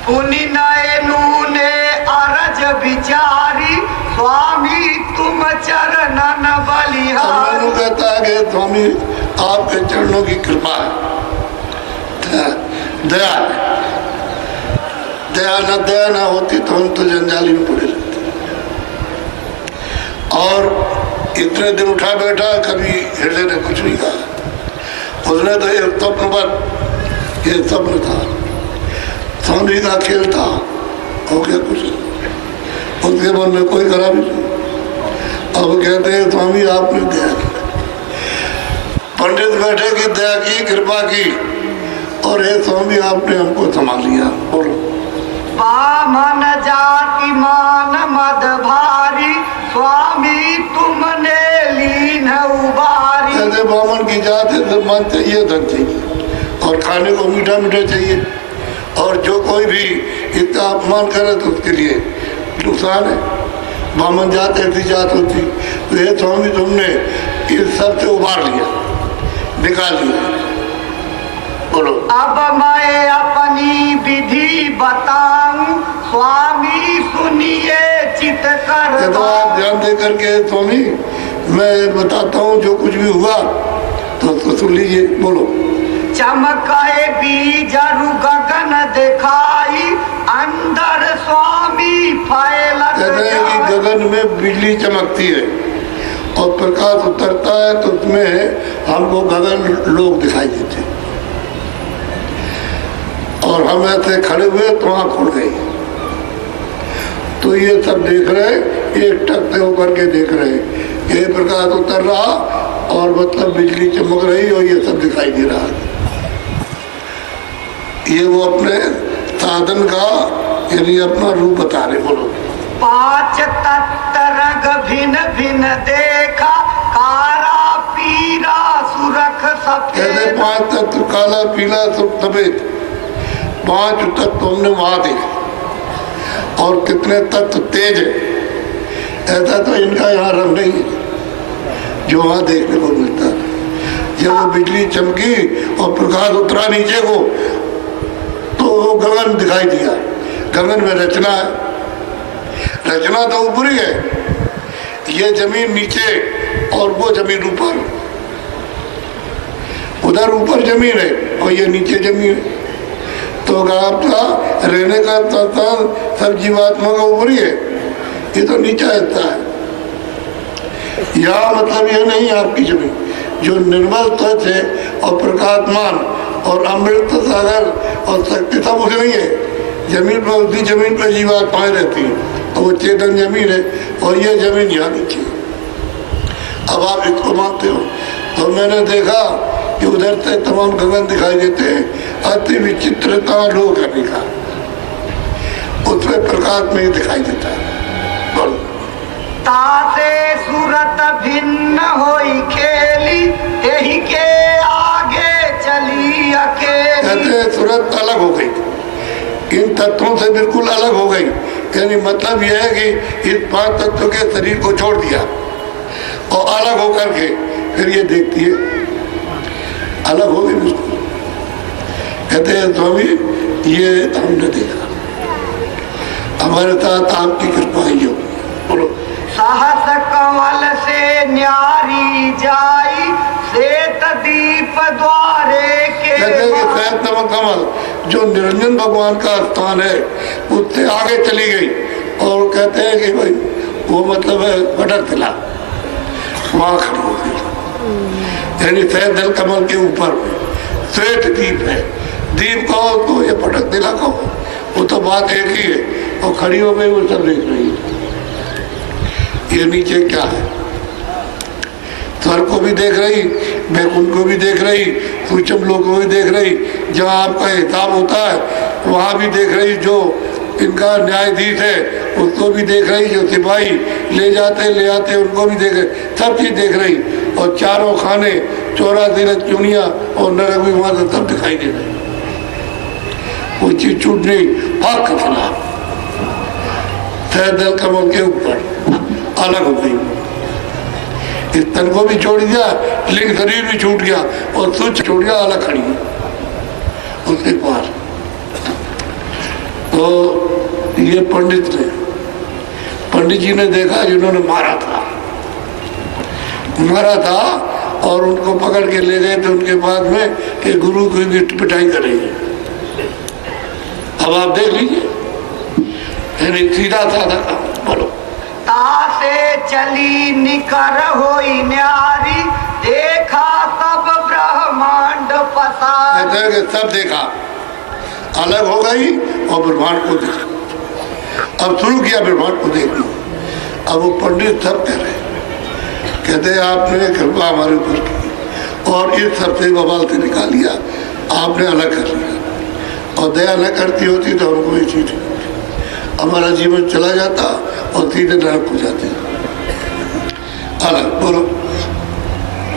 पुनि नयनु ने अरज विचारी, स्वामी तुम चरणन बलिहारी। कहता है कि स्वामी आपके चरणों की कृपा है, दया दया ना होती तो हम तो जंजाली में पड़े रहते। और इतने दिन उठा बैठा, कभी हृदय ने कुछ नहीं कहा। उसने तो एक स्वप्न पर, ये स्वप्न था, स्वामी का खेल था, हो गया कुछ, उसके मन में कोई खराबी नहीं। अब कहते हैं स्वामी आपने दया की, पंडित बैठे की दया की, कृपा की, और हे स्वामी आपने हमको संभाल लिया। बोलो बामन जाति मान मद भारी, स्वामी तुमने लीन उबारी। कहते बामन की जात है, सम्मान चाहिए, धन चाहिए, और खाने को मीठा मीठा चाहिए, और जो कोई भी इतना अपमान करे तो उसके लिए नुकसान है। बामन जात ऐसी जात होती। तो ये स्वामी तुमने इस सब से उबार लिया, निकाल लिया। बोलो। अब मैं अपनी विधि बताऊं, स्वामी सुनिए चित कर। तो आप ध्यान दे करके स्वामी मैं बताता हूँ जो कुछ भी हुआ तो सुन लीजिए। बोलो। चमकाए बीजरु गगन दिखाई, अंदर स्वामी फैलत कहते हैं कि गगन में बिजली चमकती है और प्रकाश उतरता है तो उसमें हमको गगन लोग दिखाई देते हैं और हम ऐसे खड़े हुए तो आँख खुल गई। तो ये सब देख रहे, एक टक से होकर के देख रहे, ये प्रकाश उतर रहा और मतलब बिजली चमक रही और ये सब दिखाई दे रहा। ये वो अपने साधन का यानी अपना रूप बता रहे। बोलो। पांच तत्व रंग भिन्न भिन्न देखा, काला पीला सुरख कहते सफेद। पांच तत्व काला पीला सफेद, पांच तत्व हमने वहां देखे और कितने तत्व तेज है। ऐसा तो इनका यहाँ रंग नहीं है जो वहां देखने को मिलता है। जब वो बिजली चमकी और प्रकाश उतरा नीचे को तो गगन दिखाई दिया। गगन में रचना है, रचना तो ऊपरी है, ये जमीन नीचे और वो जमीन ऊपर। उधर ऊपर जमीन है और ये नीचे जमीन है। तो आपका रहने का स्थान सब जीवात्मा का ऊपरी है, ये तो नीचा हिस्सा है। यहाँ मतलब ये नहीं आपकी जमीन जो निर्मल तत्व है और प्रकाशमान और अमृत सागर और शक्ति सब उसे नहीं है। जमीन पर उसी जमीन पर जीवात्माएं रहती हैं और वो चेतन जमीन है और ये जमीन यहाँ नीचे। अब आप इसको मानते हो तो मैंने देखा कि उधर से तमाम गगन दिखाई देते हैं, अति विचित्रता लोग करने का उसमें प्रकाश में ही दिखाई देता है। बोलो। तासे सूरत भिन्न होई खेली, यही के आगे चली अकेली। कहते हैं सूरत अलग हो गई, इन तत्वों से बिल्कुल अलग हो गई। यानी मतलब यह है कि इस पांच तत्वों के शरीर को छोड़ दिया और अलग होकर के फिर ये देखती है, अलग हो गई बिल्कुल। कहते हैं स्वामी ये हमने देखा, हमारे साथ आपकी कृपा ही हो। बोलो। सहस कमल से न्यारी जाई, श्वेत दीप द्वारे के। कहते हैं कि श्वेत कमल जो निरंजन भगवान का स्थान है उससे आगे चली गई और कहते हैं कि भाई वो मतलब है बटर तिला वहां खड़ी हो गई। यानी श्वेत दल कमल के ऊपर श्वेत दीप है, दीप कहो तो ये पटक तिला कहो, वो तो बात एक ही है। और खड़ी हो गई, वो सब देख रही है। ये नीचे क्या है, स्वर्ग को भी देख रही, बैकुंठ को भी देख रही, सूक्ष्म लोक को भी देख रही, जहाँ आपका हिसाब होता है वहाँ भी देख रही, जो इनका न्यायाधीश है उसको भी देख रही, जो सिपाही ले आते उनको भी देख रही, सब चीज़ देख रही। और चारों खाने 84 चुनिया और नरक भी वहाँ से सब दिखाई दे रही। कोई चीज़ छूट नहीं, हक के खिलाफ दल कमल के ऊपर अलग हो गई। इस तन को भी छोड़ दिया, लिंग शरीर भी छूट गया और सूच छोड़ गया, अलग खड़ी उसके पार। तो ये पंडित जी ने देखा जिन्होंने मारा था और उनको पकड़ के ले गए थे उनके बाद में कि गुरु की भी पिटाई करेंगे। अब आप देख लीजिए, सीधा साधा काम। बोलो। तासे चली निकर होई न्यारी, देखा सब ब्रह्मांड पसार। सब देखा, अलग हो गई और ब्रह्मांड को देखा। अब शुरू किया ब्रह्मांड को देखना। अब वो पंडित सब कह रहे, कहते आपने कृपा हमारे ऊपर की और इस सबसे बवाल से निकाल लिया, आपने अलग कर लिया। और दया न करती होती तो हमको ये चीज हमारा जीवन चला जाता और सीधे नरक हो जाते। अलग। बोलो।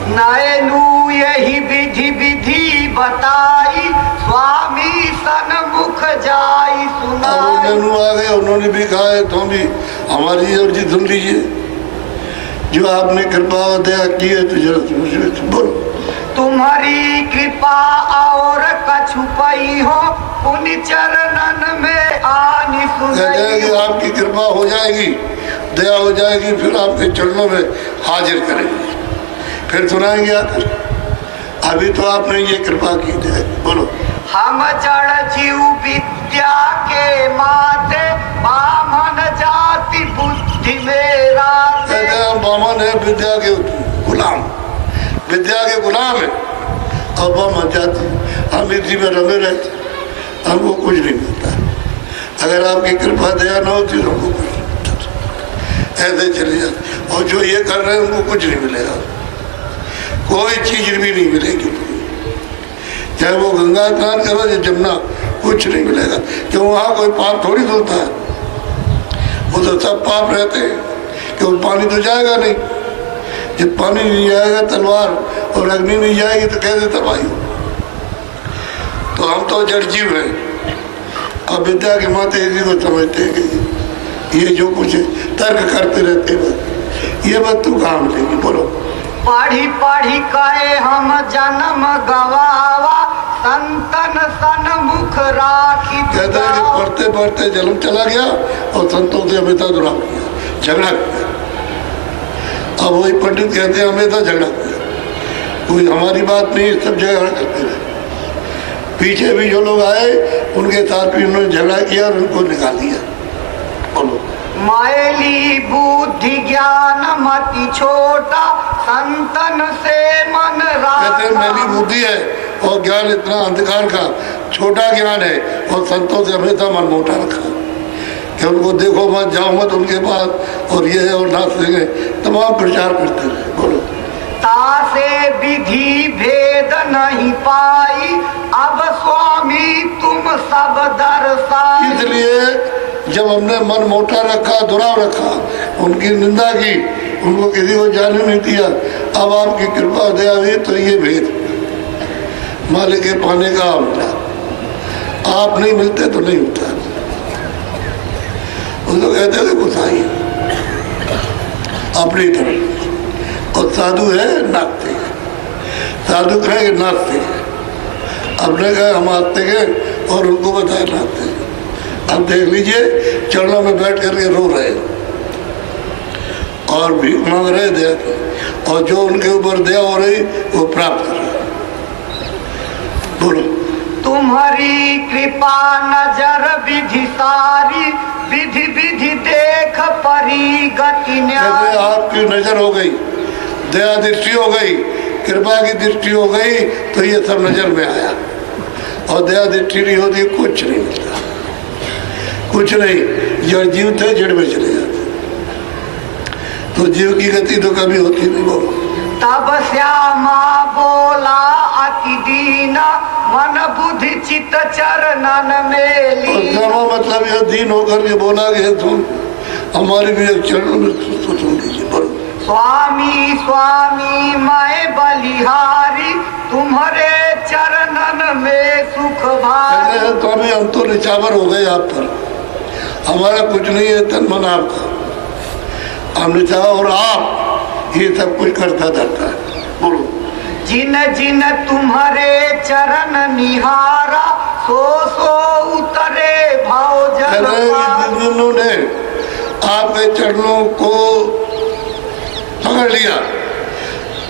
नयनू यही विधि विधि बताई, स्वामी सन्मुख जाई सुनाई। अब आ गए, उन्होंने भी कहा है तो भी हमारी अर्जी सुन लीजिए। जो आपने कृपा दया की है तो जरा बोलो। तुम्हारी कृपा और कछु पाई हो, उन चरणन में आनी कहते हैं कि सुनाई। आपकी कृपा हो जाएगी, दया हो जाएगी, फिर आपके चरणों में हाजिर करेंगे, फिर सुनाएंगे आकर। अभी तो आपने ये कृपा की है, बोलो। हम जड़ जीव विद्या के माते, बामन जाति बुद्धि मेरा। कहते हैं हम बामन है, विद्या के गुलाम, विद्या के गुलाम है। अब हम जाति, हम इसी में रमे रहते, हमको कुछ नहीं मिलता। अगर आपकी कृपा दया न होती तो हमको कुछ नहीं मिलता, ऐसे चले जाते। और जो ये कर रहे हैं उनको कुछ नहीं मिलेगा, कोई चीज भी नहीं मिलेगी। चाहे वो गंगा स्नान करो या जमुना, कुछ नहीं मिलेगा, क्यों वहाँ कोई पाप थोड़ी धुलता है। वो तो सब पाप रहते हैं, क्यों पानी तो जाएगा नहीं। जब पानी नहीं जाएगा, तलवार और अग्नि नहीं जाएगी तो कैसे तबाही हो। तो हम तो जड़ जीव हैं। अब विद्या के माते इसी को समझते हैं कि ये जो कुछ है तर्क करते रहते हैं, ये बात तू कहाँ मिलेगी, बोलो। पढ़ी पढ़ी कहे हम जन्म गवावा, संतन सन्मुख राखी। कहते हैं कि पढ़ते पढ़ते जन्म चला गया और संतों से हमेशा दुरा किया, झगड़ा किया। अब वही पंडित कहते हैं हमेशा झगड़ा किया, कोई हमारी बात नहीं, सब झगड़ा करते रहे। पीछे भी जो लोग आए उनके साथ भी उन्होंने झगड़ा किया और उनको निकाल दिया, बोलो। मैली बुद्धि ज्ञान मति छोटा, संतन से मन कहते हैं मैली राखा। बुद्धि है और ज्ञान इतना अंधकार का छोटा ज्ञान है, और संतों से हमेशा मन मोटा रखा कि उनको देखो मत, जाओ मत उनके पास, और ये है और नाच देंगे, तमाम प्रचार करते रहे, बोलो। तासे विधि भेद नहीं पाई, अब स्वामी तुम सब दर्शाई। इसलिए जब हमने मन मोटा रखा, दुराव रखा, उनकी निंदा की, उनको किसी को जाने नहीं दिया, अब आपकी कृपा दया हुई तो ये भेद मालिक के पाने का मिला। आप नहीं मिलते तो नहीं होता। वो तो कहते थे गुस्साई अपनी तरफ, और साधु है नाचते हैं। साधु कहेंगे नाचते हैं, अपने कहे हम आते हैं और उनको बताए नाचते हैं। अब देख लीजिए चरणों में बैठ करके रो रहे और भीख मांग रहे दया, और जो उनके ऊपर दया हो रही वो प्राप्त कर रहे। बोलो। तुम्हारी कृपा नजर विधि सारी, विधि विधि देख परी गति न्याय। आपकी नजर हो गई, दया दृष्टि हो गई, कृपा की दृष्टि हो गई तो ये सब नजर में आया। और दया दृष्टि नहीं होती कुछ नहीं मिलता, कुछ नहीं। जड़ जीव थे जड़ में चले जाते, तो जीव की गति तो कभी होती नहीं। बोलो। तब श्यामा बोला अति दीना, मन बुद्धि चित चरणन में और लीना। श्यामा मतलब यह दीन होकर के बोला कि तुम हमारे भी एक चरणों में सुन लीजिए, बोलो। स्वामी स्वामी मैं बलिहारी, तुम्हारे चरणन में सुख भारी। तो अभी हम तो निछावर हो गए आप पर, हमारा कुछ नहीं है, तन मन आपका। हम निछावर और आप ये सब कुछ करता धरता है, बोलो। जिन जिन तुम्हारे चरण निहारा, सो सो उतरे भाव जल पार। जिन्होंने आपके चरणों को पकड़ लिया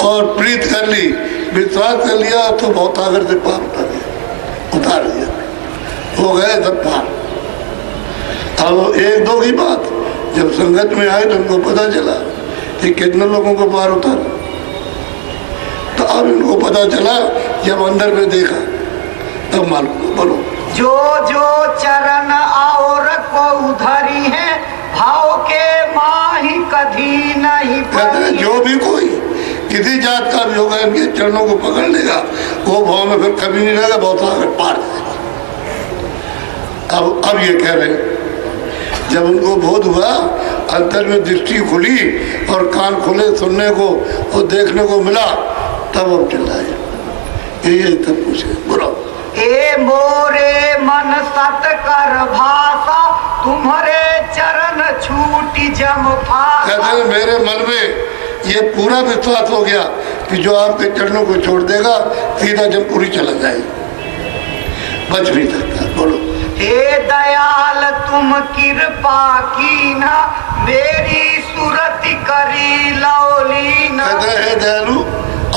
और प्रीत कर ली, विश्वास कर लिया, तो बहुत आगर से पार उतार दिया, हो गए सब पार। अब एक दो की बात, जब संगत में आए तो उनको पता चला कि कितने लोगों को पार उतारा। तो अब इनको पता चला, जब अंदर में देखा तब मालूम। बोलो। जो जो चरण और को उधरी है, भाव के माही कधी नहीं कहते हैं जो भी कोई किसी जात का भी होगा, इनके चरणों को पकड़ लेगा, वो भाव में फिर कभी नहीं रहेगा, बहुत आगे पार जाएगा। अब ये कह रहे हैं, जब उनको बोध हुआ, अंतर में दृष्टि खुली और कान खुले सुनने को और देखने को मिला, तब अब चिल्लाए, यही तब पूछे। बोलो। ए मोरे मन सत कर भाषा तुम्हारे चरण छूटी जम फासा। कहते हैं मेरे मन में ये पूरा विश्वास हो गया कि जो आपके चरणों को छोड़ देगा सीधा जमपुरी चला जाएगा, बच नहीं सकता। बोलो। हे दयाल तुम कृपा की ना मेरी सुरति करी लौलीना। कहते हैं दयालु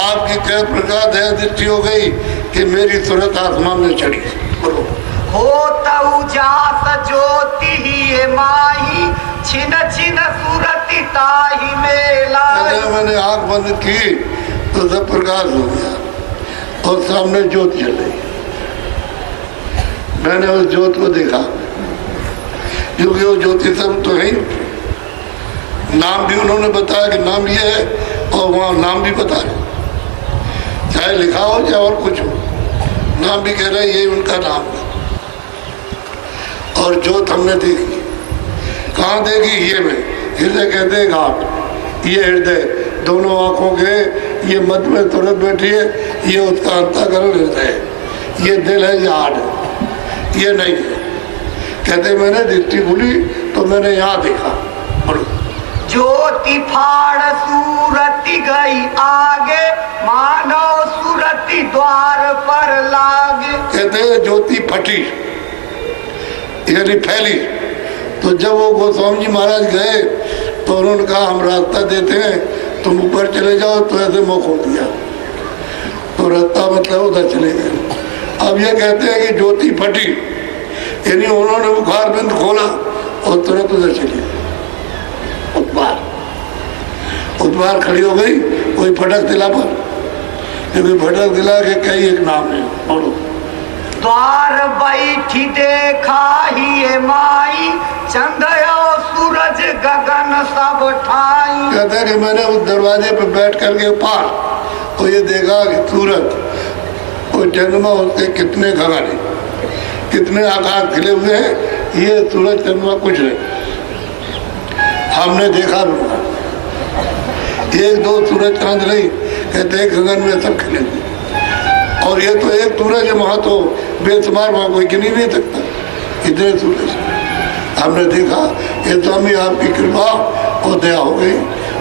आपकी कह प्रकार दया दृष्टि हो गई कि मेरी सूरत आसमान में चढ़ी। बोलो। हो तऊ जास ज्योति ही माही छिन छिन सुरति ताही मेला। मैंने आंख बंद की तो सब प्रकाश हो गया और सामने ज्योत जल रही। मैंने उस ज्योत को देखा क्योंकि वो ज्योति सब तो है, नाम भी उन्होंने बताया कि नाम ये है और वहाँ नाम भी बता रहे, चाहे लिखा हो चाहे और कुछ हो, नाम भी कह रहे ये उनका नाम है। और ज्योत हमने देखी, कहाँ देखी? ये में हृदय कहते हैं घाट, ये हृदय दोनों आंखों के ये मध्य में तुरंत बैठी है, ये उसका अंतःकरण हृदय है, ये दिल है, ये हार्ट है, ये नहीं है। कहते मैंने दृष्टि भूली तो मैंने यहाँ देखा। बोलो। ज्योति फाड़ सूरति गई आगे मानो सूरति द्वार पर लागे। कहते हैं ज्योति फटी यानी फैली। तो जब वो गोस्वामी जी महाराज गए तो उन्होंने कहा हम रास्ता देते हैं, तुम ऊपर चले जाओ, तो ऐसे मुख हो दिया तो रास्ता मतलब उधर चले गए। अब ये कहते हैं कि ज्योति फटी यानी उन्होंने बुखार बिंद खोला और तुरंत उधर चली गई। उद्वार खड़ी हो गई, कोई फटक दिला पर, क्योंकि फटक दिला के कई एक नाम है। बोलो। द्वार बैठी देखा ही माई चंद्र सूरज गगन सब ठाई। कहते हैं कि मैंने उस दरवाजे पे बैठ करके पार तो ये देखा कि सूरज और चंद्रमा उसके कितने गगन है, कितने आकाश खिले हुए हैं, ये सूरज चंद्रमा कुछ नहीं। हमने देखा भी एक दो सूरज चांद नहीं, कहते हैं गगन में सब खिले हुए, और ये तो एक सूरज है, वहाँ तो बेशुमार, वहाँ कोई गिन ही नहीं सकता इतने सूरज हमने देखा। ये स्वामी आपकी कृपा और दया हो गई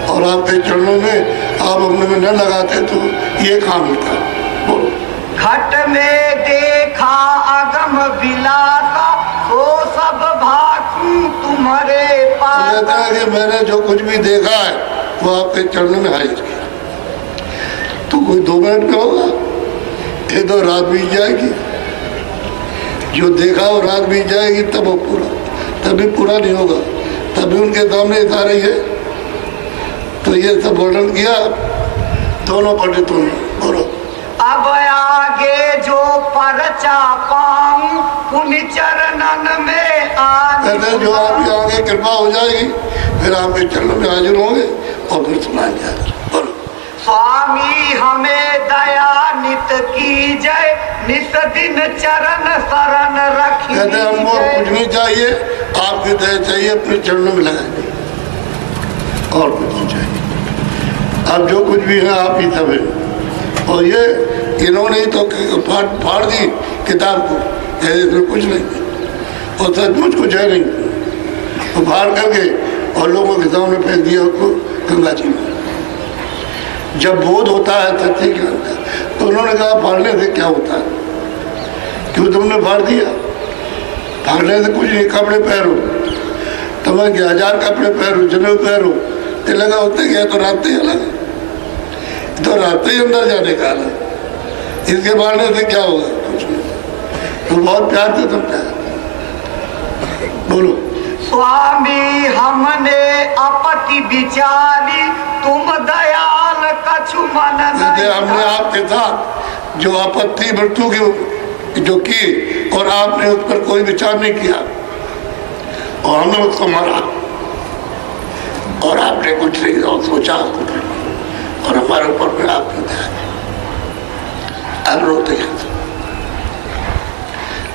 और आपके चरणों में आप अपने में न लगाते तो ये काम होता। बोलो। घट में देखा अगम विलासा वो सब भाखू तुम्हारे पास। कहता है कि मैंने जो कुछ भी देखा है वो आपके चरणों में हाजिर किया। तो कोई 2 मिनट में होगा, ये तो रात बीत जाएगी। जो देखा वो रात बीत जाएगी तब वो पूरा, तभी पूरा नहीं होगा, तभी उनके सामने सारे है। तो ये सब वर्णन किया दोनों पंडितों ने। बोलो। अब आगे जो परचा पाऊं पुण्य चरणन में कहते जो आपकी आगे कृपा हो जाएगी फिर आपके चरणों में हाजिर होंगे और फिर सुनाएंगे। बोलो। स्वामी हमें दया नित की जय नित दिन चरण शरण रखी। कहते हमको कुछ नहीं चाहिए, आपकी दया चाहिए, अपने चरणों में लगाएंगे और कुछ नहीं चाहिए। अब जो कुछ भी है आप ही सब है। और ये इन्होंने ही तो फाड़ दी किताब को, इसमें कुछ नहीं और सचमुच कुछ है नहीं, तो फाड़ करके और लोगों के सामने फेंक दिया उसको गंगा जी में। जब बोध होता है सच्चे ज्ञान का तो उन्होंने कहा फाड़ने से क्या होता है, क्यों तुमने फाड़ दिया? फाड़ने से कुछ नहीं, कपड़े पहनो, तुम्हें 1000 कपड़े पहनो, जनेऊ पहनो, ये लगा होते क्या तो रास्ते अलग है, तो रास्ते ही अंदर जाने का अलग, इसके फाड़ने से क्या होगा? कुछ नहीं। तो बहुत प्यार से समझाया। बोलो। स्वामी हमने अपति विचारी तुम दयाल कछु मन नहीं। हमने आपके साथ जो आपत्ति मृत्यु की जो की और आपने उस पर कोई विचार नहीं किया और हमने उसको मारा और आपने कुछ नहीं और सोचा कुछ नहीं और हमारे ऊपर में आपने अब रोते हैं।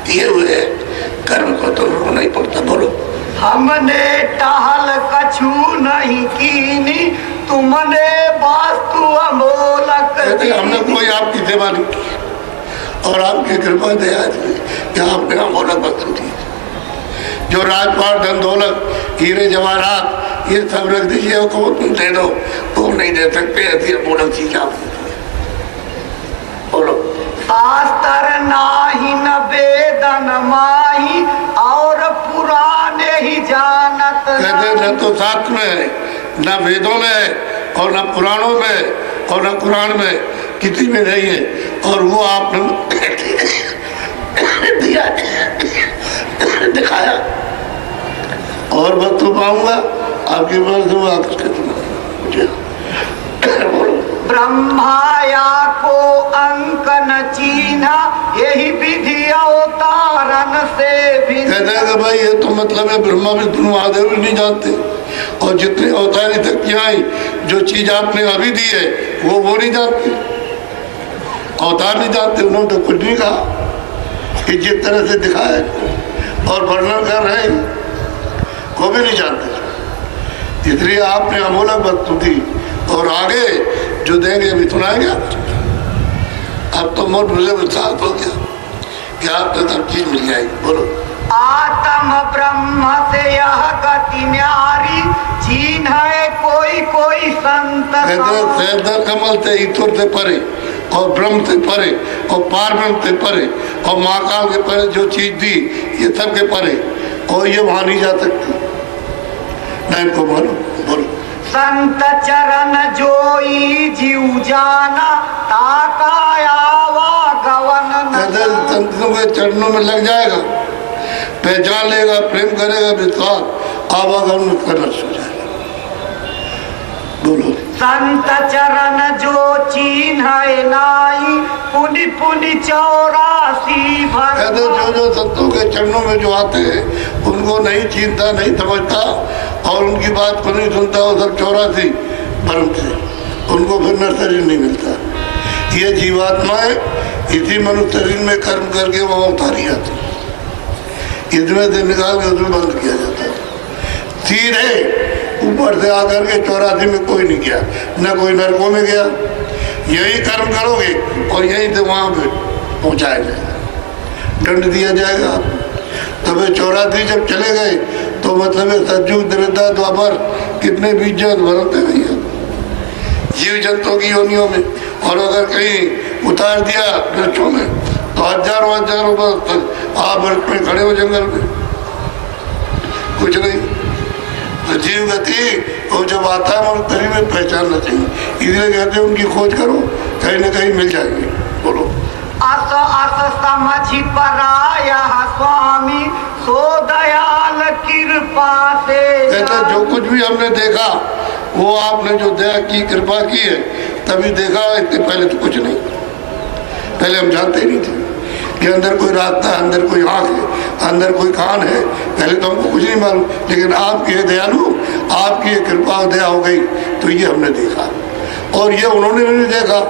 ये हुए कर्म को तो रोना ही पड़ता। बोलो। हमने टहल कछु नहीं कीनी तुमने वास्तु अमोलक। हमने कोई आपकी सेवा नहीं की और आपकी कृपा दया थी कि आपने अमोलक वस्तु दी। जो राजपाट धन दौलत हीरे जवाहरात ये सब रख दीजिए और कहो तुम दे दो, वो नहीं दे सकते। ऐसी अमोलक चीज आप बोलो। शास्त्र नाही न वेद न माही और पुराने ही जानत। कहते न तो शास्त्र में है, न वेदों में है, और न पुराणों में, और न कुरान में, किसी में नहीं है। और वो आपने दिया दिखाया। और वस्तु पाऊंगा आपके पास ब्रह्माया को अंक न चीना यही विधि अवतारन से भी। कहते हैं कि भाई ये तो मतलब है ब्रह्मा विष्णु महादेव भी नहीं जानते, और जितनी अवतारी शक्तियां आई, जो चीज आपने अभी दी है वो नहीं जानते, अवतार नहीं जानते। उन्होंने तो कुछ नहीं कहा कि जिस तरह से दिखाया और वर्णन कर रहे हैं वो भी नहीं जानते। इसलिए आपने अमोलक वस्तु दी, और आगे जो देंगे अभी सुनाएंगे। अब तो मोट मुझे विश्वास हो गया कि आपको सब चीज मिल जाएगी। बोलो। आत्म ब्रह्म से यह गति न्यारी चीन है कोई कोई संत। कहते कमल से ईश्वर से परे, और ब्रह्म से परे, और पार ब्रह्म से परे, और महाकाल के परे जो चीज दी ये सब के परे, और ये वहां नहीं जा सकती। मैं इनको मानो। बोलो। संत चरण जोई जीव जाना ताकायावा गवन। संतों के चरणों में लग जाएगा, पहचान लेगा, प्रेम करेगा, विश्वास आवागमन करना शुरू जाएगा। बोलो। संत चरण जो चिन्ह नाई पुनि पुनि 84 भर। जो संतों के चरणों में जो आते हैं उनको नहीं छीनता, नहीं समझता, और उनकी बात को नहीं सुनता, वो सब 84 भरम से उनको फिर न शरीर नहीं मिलता। ये जीवात्माएं इसी मनुष्य शरीर में कर्म करके वहाँ उतारी जाती, इसमें से निकाल के उसमें बंद किया जाता है। सीधे ऊपर से आकर के 84 में कोई नहीं गया, न कोई नरकों में गया। यही कर्म करोगे और यहीं से वहाँ पे पहुँचाया जाएगा, दंड दिया जाएगा। तब 84 जब चले गए तो मतलब सतयुग त्रेता द्वापर कितने बीज भरते गए जीव जंतुओं की योनियों में। और अगर कहीं उतार दिया वृक्षों में तो हजारों वर्ष तक आप वृक्ष में खड़े हो जंगल में, कुछ नहीं। तो जीव गति और जब आता है मनुष्य में पहचानना चाहिए। इसलिए कहते हैं उनकी खोज करो, कहीं ना कहीं मिल जाएगी। बोलो। अस अस समझी पराया स्वामी सो दयाल कृपा से। कहते जो कुछ भी हमने देखा वो आपने जो दया की, कृपा की है, तभी देखा। इससे पहले तो कुछ नहीं, पहले हम जानते नहीं थे कि अंदर कोई रास्ता है, अंदर कोई आँख है, अंदर कोई कान है। पहले तो हमको कुछ नहीं मालूम, लेकिन आपकी दयालु, आपकी कृपा और दया हो गई तो ये हमने देखा। और ये उन्होंने भी नहीं देखा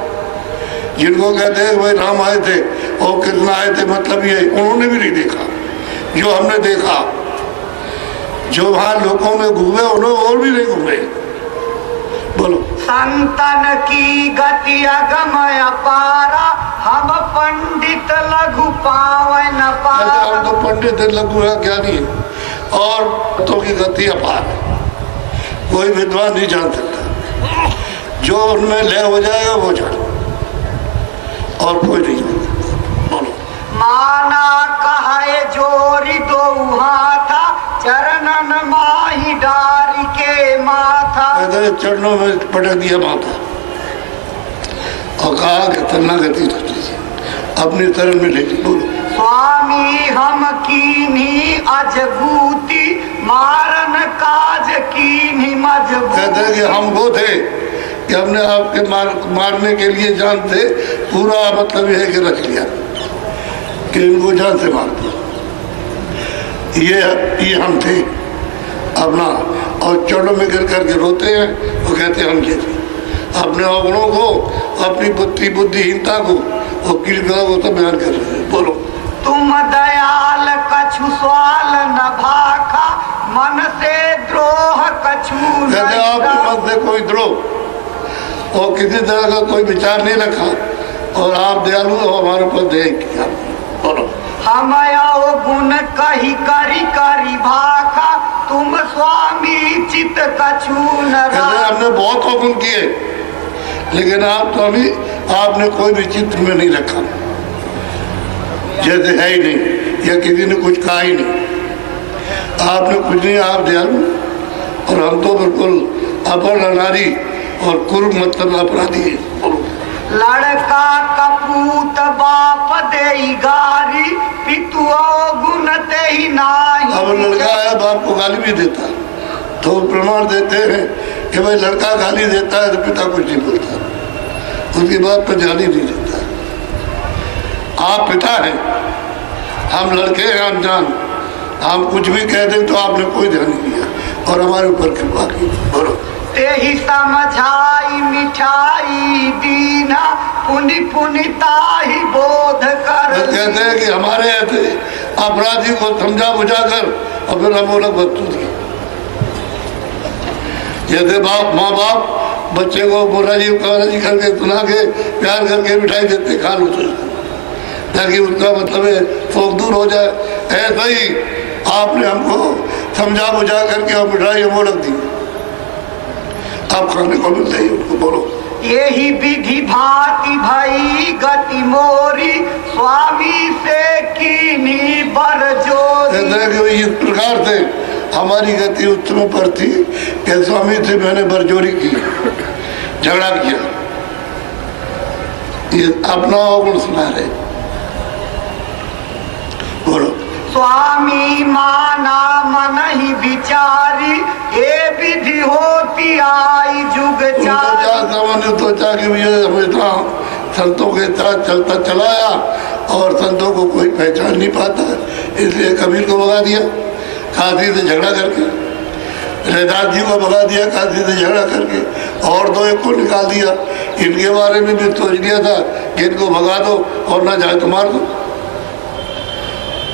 जिनको कहते हैं भाई राम आए थे और कृष्ण आए थे, मतलब ये उन्होंने भी नहीं देखा जो हमने देखा। जो वहाँ लोगों में घूमे उन्होंने और भी नहीं घूमे। बोलो। संतन की गति अगमय पारा हम पंडित लघु पावे न पारा। हम तो पंडित लघु है, ज्ञानी है, और तो की गति अपार है, कोई विद्वान नहीं जान सकता। जो उनमें लय हो जाएगा वो जान, और कोई नहीं जानता। बोलो। माना कहे जोरी दो हाथा चरणन माही डारी के माथा। चरणों में पटक दिया माथा और कहा कि तन्ना गति अपनी तरह में ले ली। बोलो। स्वामी हम कीन्ही अजबूती मारन काज कीन्ही मजबूती। कहते हैं कि हम वो थे कि हमने आपके मारने के लिए जान से पूरा मतलब यह है कि रख लिया कि इनको जान से मार दिया। ये हम थे अपना, और चरणों में गिर करके रोते हैं। वो कहते हैं हम ये थे, अपने अवगुणों को, अपनी बुद्धिहीनता को और कीर्तनों को तो बयान कर रहे हैं। बोलो। तुम दयाल कछु स्वाल न भाखा मन से द्रोह कछु। कहते आपके मन से कोई द्रोह और किसी तरह का कोई विचार नहीं रखा, और आप दयालु हो, हमारे ऊपर दया किया। बोलो हम आओ गुण कही करी करी भाखा, तुम स्वामी चित कछु न कहते हैं, राखा। हमने बहुत अवगुण किए, लेकिन आप स्वामी आपने कोई भी चित्त में नहीं रखा, जैसे है ही नहीं या किसी ने कुछ कहा ही नहीं। आपने कुछ नहीं, आप दयालु, और हम तो बिल्कुल अपर्ण नारी और कुर्म मतलब अपराधी है। लड़का कपूत बाप दे गारी, पितु गुण ते ही नाही। अब लड़का है, बाप को गाली भी देता, तो प्रमाण देते हैं कि भाई लड़का गाली देता है तो पिता कुछ नहीं बोलता, उसकी बात पर ध्यान ही नहीं देता। आप पिता हैं, हम लड़के हैं अनजान, हम कुछ भी कह दें तो आपने कोई ध्यान नहीं दिया और हमारे ऊपर कृपा की। बोलो ते ही समझाई मिठाई दीना, पुनि पुनि ताहि बोध कर। तो कहते हैं कि हमारे ऐसे अपराधी को समझा बुझा कर और फिर हम वो लोग वस्तु दी। जैसे बाप माँ बाप बच्चे को बोला जी करके सुना के प्यार करके मिठाई देते, खा लो ताकि उसका मतलब है शोक दूर हो जाए, ऐसा ही आपने हमको समझा बुझा करके और मिठाई हमको रख दी, आप खाने को मिलते ही उनको। बोलो यही विधि भांति भई गति मोरी, स्वामी से कीनी बर जोरी। कहते हैं कि इस प्रकार से हमारी गति उस समय पर थी कि स्वामी से मैंने बरजोरी की, झगड़ा किया। ये अपना अवगुण सुना रहे। बोलो स्वामी माना मन ही विचारी, ये विधि होती आई जुग चारी। सोचा कि ये हमेशा संतों के साथ चलता चलाया और संतों को कोई पहचान नहीं पाता, इसलिए कबीर को भगा दिया काशी से झगड़ा करके, रैदास जी को भगा दिया काशी से झगड़ा करके, और दो एक को निकाल दिया। इनके बारे में भी सोच लिया था कि इनको भगा दो और ना जाए तो मार दो।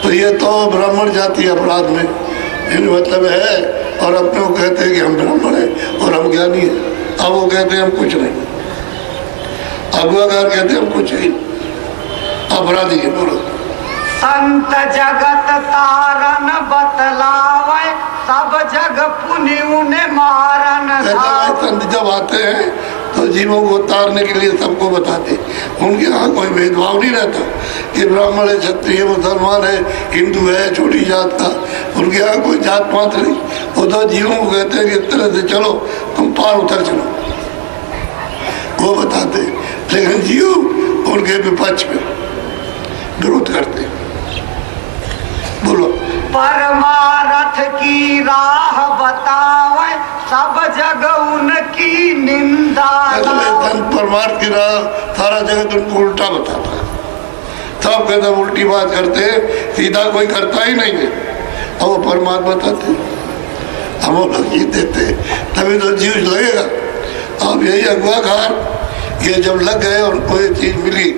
तो ये तो ब्राह्मण जाति अपराध में इन मतलब है, और अपने को कहते हैं कि हम ब्राह्मण हैं और हम ज्ञानी हैं। अब वो कहते हैं हम कुछ नहीं, अगुआकार कहते हैं हम कुछ नहीं, अपराधी है। बोलो संत जगत तारन बतलावे, सब जग पुनि उन्हें मारन धावे। संत जब आते हैं तो जीवों को उतारने के लिए सबको बताते, उनके यहाँ कोई भेदभाव नहीं रहता कि ब्राह्मण है, क्षत्रिय, मुसलमान है, हिंदू है, छोटी जात का, उनके यहाँ कोई जात पात नहीं। वो तो जीवों को कहते हैं कि इस तरह से चलो, तुम पार उतर चलो, वो बताते। लेकिन जीव उनके विपक्ष में विरोध करते। बोलो परमारथ की राह बतावे, सब जग उनकी निंदा लावे। परमार्थ की राह सारा जगत उनको उल्टा बताता है, सब कहते उल्टी बात करते, सीधा कोई करता ही नहीं है, और वो परमात्मा बताते, हम लोग जीत देते, तभी तो जीव लगेगा। अब यही अगुआकार ये जब लग गए और कोई चीज मिली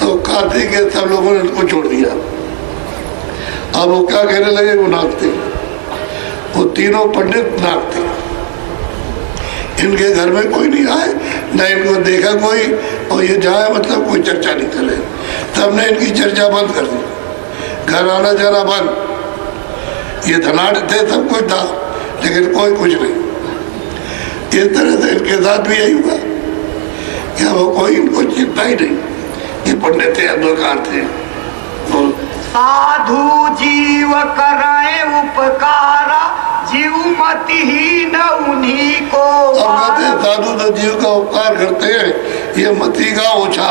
तो काशी के सब लोगों ने उनको छोड़ दिया। अब वो क्या कहने लगे, वो नाचते, वो तीनों पंडित नाचते, इनके घर में कोई नहीं आए, न इनको देखा कोई, और ये जाए मतलब कोई चर्चा नहीं करे। सबने इनकी चर्चा बंद कर दी, घर आना जाना बंद। ये धनाढ़ थे, सब कुछ था, लेकिन कोई कुछ नहीं। इस तरह से इनके साथ भी यही हुआ, क्या वो कोई इनको चिंता ही नहीं, ये पंडित थे, अद्वकार थे। साधु जीव कराए उपकारा, जीव मतिहीन उन्हीं को कहते हैं साधु तो जीव का उपकार करते हैं, ये मति का ओछा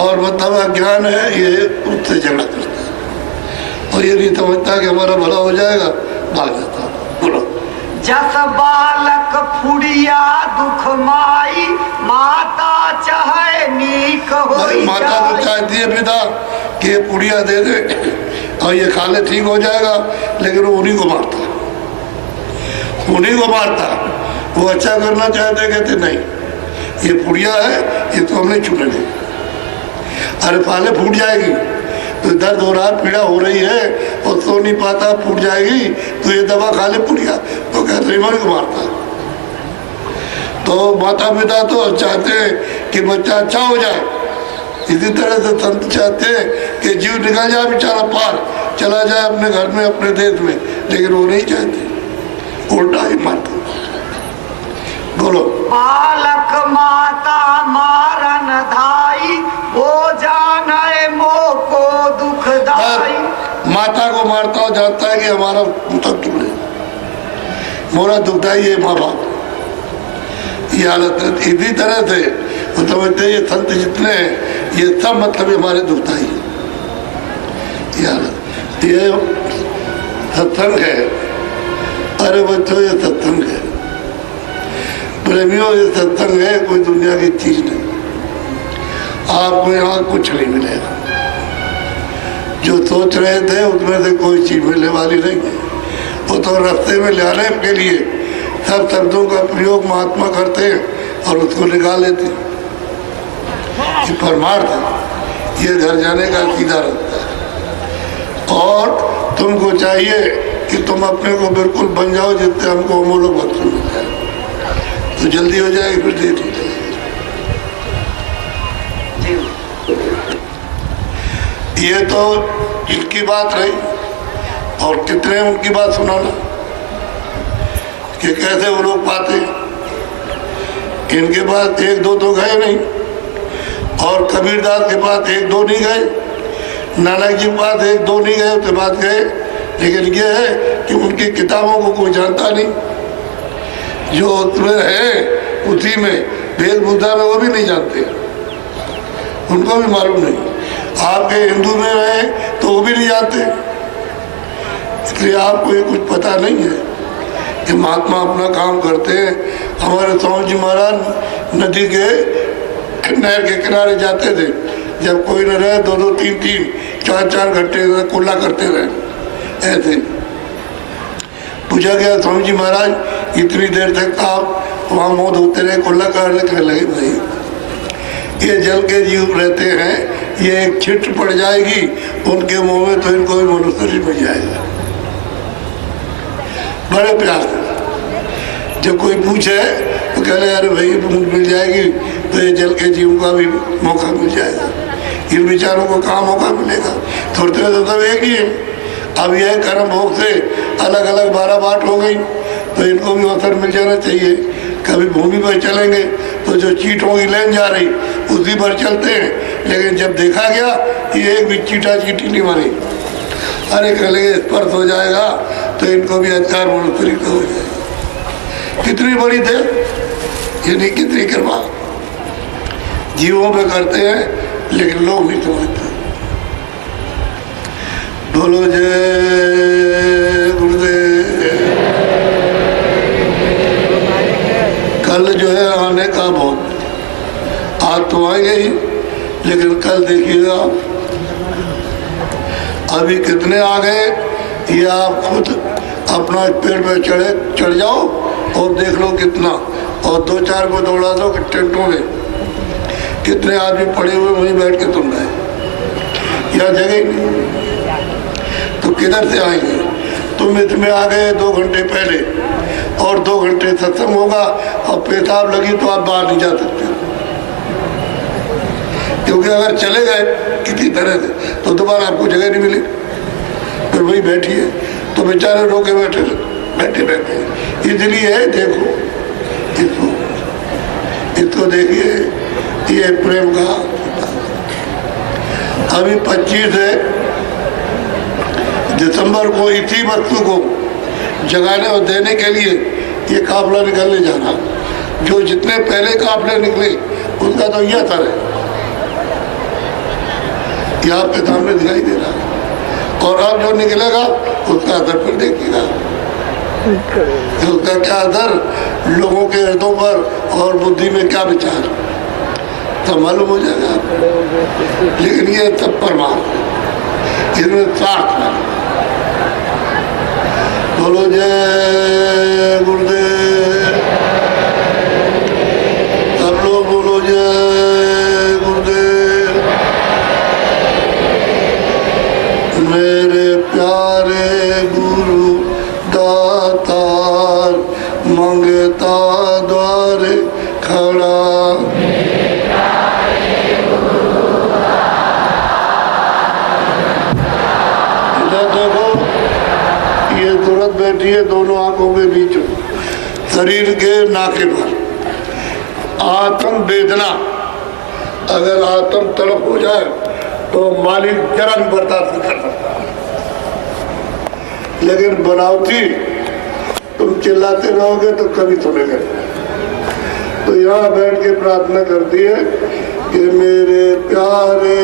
और मतलब अज्ञान है, ये उससे झगड़ा करता है और ये नहीं समझता कि हमारा भला हो जाएगा, भाग जाता। बोलो जस बालक फुड़िया दुख माई, माता चाहे नीक हो। माता तो चाहती है पिता कि ये पुड़िया दे दे और ये खा ले, ठीक हो जाएगा, लेकिन वो उन्हीं को मारता, उन्हीं को मारता। वो अच्छा करना चाहते, कहते नहीं, ये पुड़िया है, ये तो हमने छूने नहीं। अरे पहले फूट जाएगी तो दर्द हो रहा है, पीड़ा हो रही है और सो नहीं पाता, फूट जाएगी तो ये दवा खा ले पुड़िया, तो कहते इन्हीं को मारता। तो माता पिता तो चाहते हैं कि बच्चा अच्छा हो जाए। इसी तरह से संत चाहते हैं कि जीव निकल जाए बेचारा पार, चला जाए अपने घर में, अपने देश में, लेकिन वो नहीं चाहते, उल्टा ही मारते। बोलो। बालक माता मारन धाई, वो जाने मोह को दुखदाई। माता को मारता हो, जानता है कि हमारा मतलब टूटे, मोरा दुखदाई है माँ बाप, ये हालत है। इसी तरह से वो समझते ये संत जितने हैं ये सब मतलब हमारे दुखदाई है, ये हालत। ये सत्संग है, अरे बच्चों ये सत्संग है, प्रेमियों ये सत्संग है, कोई दुनिया की चीज नहीं। आपको यहाँ कुछ नहीं मिलेगा, जो सोच रहे थे उसमें से कोई चीज मिलने वाली नहीं है। वो तो रास्ते में लाने के लिए सब शब्दों का प्रयोग महात्मा करते हैं और उसको निकाल लेते हैं। ये परमार्थ है, ये घर जाने का सीधा रास्ता है। और तुमको चाहिए कि तुम अपने को बिल्कुल बन जाओ जिससे हमको अमूल्य वक्त मिल जाए, तो जल्दी हो जाएगी, फिर देर हो जाएगी। ये तो इनकी बात रही, और कितने उनकी बात सुनाना कि कैसे वो लोग पाते। इनके पास एक दो तो गए नहीं, और कबीरदास के पास एक दो नहीं गए, नानक जी के पास एक दो नहीं गए, उसके बाद गए। लेकिन ये है कि उनकी किताबों को कोई जानता नहीं, जो उसमें है उसी में वेशभूषा में वो भी नहीं जानते, उनको भी मालूम नहीं। आपके हिंदू में रहे तो वो भी नहीं जानते, इसलिए आपको ये कुछ पता नहीं है कि महात्मा अपना काम करते हैं। हमारे स्वामी जी महाराज नदी के नहर के किनारे जाते थे, जब कोई न रहे दो दो तीन तीन चार चार घंटे कुल्ला करते रहे। ऐसे पूछा गया स्वामी जी महाराज इतनी देर तक आप वहाँ मुँह धोते रहे, कुल्ला करने के लगे, भाई ये जल के जीव रहते हैं, ये एक छिट पड़ जाएगी उनके मुंह में तो इनको भी मनुष्य मिल जाएगा। बड़े प्यार से जब कोई पूछे तो कह रहे अरे भाई मिल जाएगी, तो ये जल के जीव का भी मौका मिल जाएगा, इन बेचारों को कहाँ मौका मिलेगा। थोड़ी देर तो सब एक ही है। अब यह कर्म भोग से अलग अलग 12 बाट हो गई, तो इनको भी अवसर मिल जाना चाहिए। कभी भूमि पर चलेंगे तो जो चीटों की लेन जा रही उसी पर चलते हैं, लेकिन जब देखा गया कि एक भी चीटा चीटी नहीं मारी, अरे कहेंगे स्पर्श हो जाएगा तो इनको भी अधिकार मनुष्य का हो जाएगा। कितनी बड़ी दे, यानी कितनी कृपा जीवों पे करते हैं, लेकिन लोग नहीं समझते। बोलो जय गुरुदेव। कल जो है आने का बहुत, आज तो आएंगे ही, लेकिन कल देखिएगा अभी कितने आ गए, ये आप खुद अपना पेड़ पे चढ़ जाओ और देख लो कितना, और दो चार को दौड़ा दो कि टेंटों में कितने आदमी पड़े हुए वहीं बैठ के सुन रहे, यहाँ जगह ही नहीं, तो किधर से आएंगे। तुम इसमें आ गए 2 घंटे पहले, और 2 घंटे सत्संग होगा और पेशाब लगी तो आप बाहर नहीं जा सकते, क्योंकि अगर चले गए किसी तरह से तो दोबारा आपको जगह नहीं मिली, फिर वही बैठिए, तो बेचारे रोके बैठे रहते। इसलिए देखो इसको देखिए, ये प्रेम का अभी 25 दिसंबर को इसी वस्तु को जगाने और देने के लिए ये काफिला निकलने जाना। जो जितने पहले काफिले निकले उनका तो यह असर है, ये आपके सामने दिखाई दे रहा है। और अब जो निकलेगा उसका असर फिर देखिएगा, उसका क्या असर लोगों के हृदयों पर और बुद्धि में क्या विचार तो मालूम हो जाएगा। लेकिन ये सब परमार्थ, इसमें स्वार्थ है। बोलो जय गुरुदेव, सब लोग बोलो जय गुरुदेव। मेरे प्यारे गुरु दातार, मंगता द्वारे खड़ा, शरीर के नाके पर आत्म वेदना, अगर आत्म तड़प हो जाए तो मालिक जरा भी बर्दाश्त नहीं कर सकता। लेकिन बनावटी तुम चिल्लाते रहोगे तो कभी सुनेंगे। तो यहाँ बैठ के प्रार्थना करती है कि मेरे प्यारे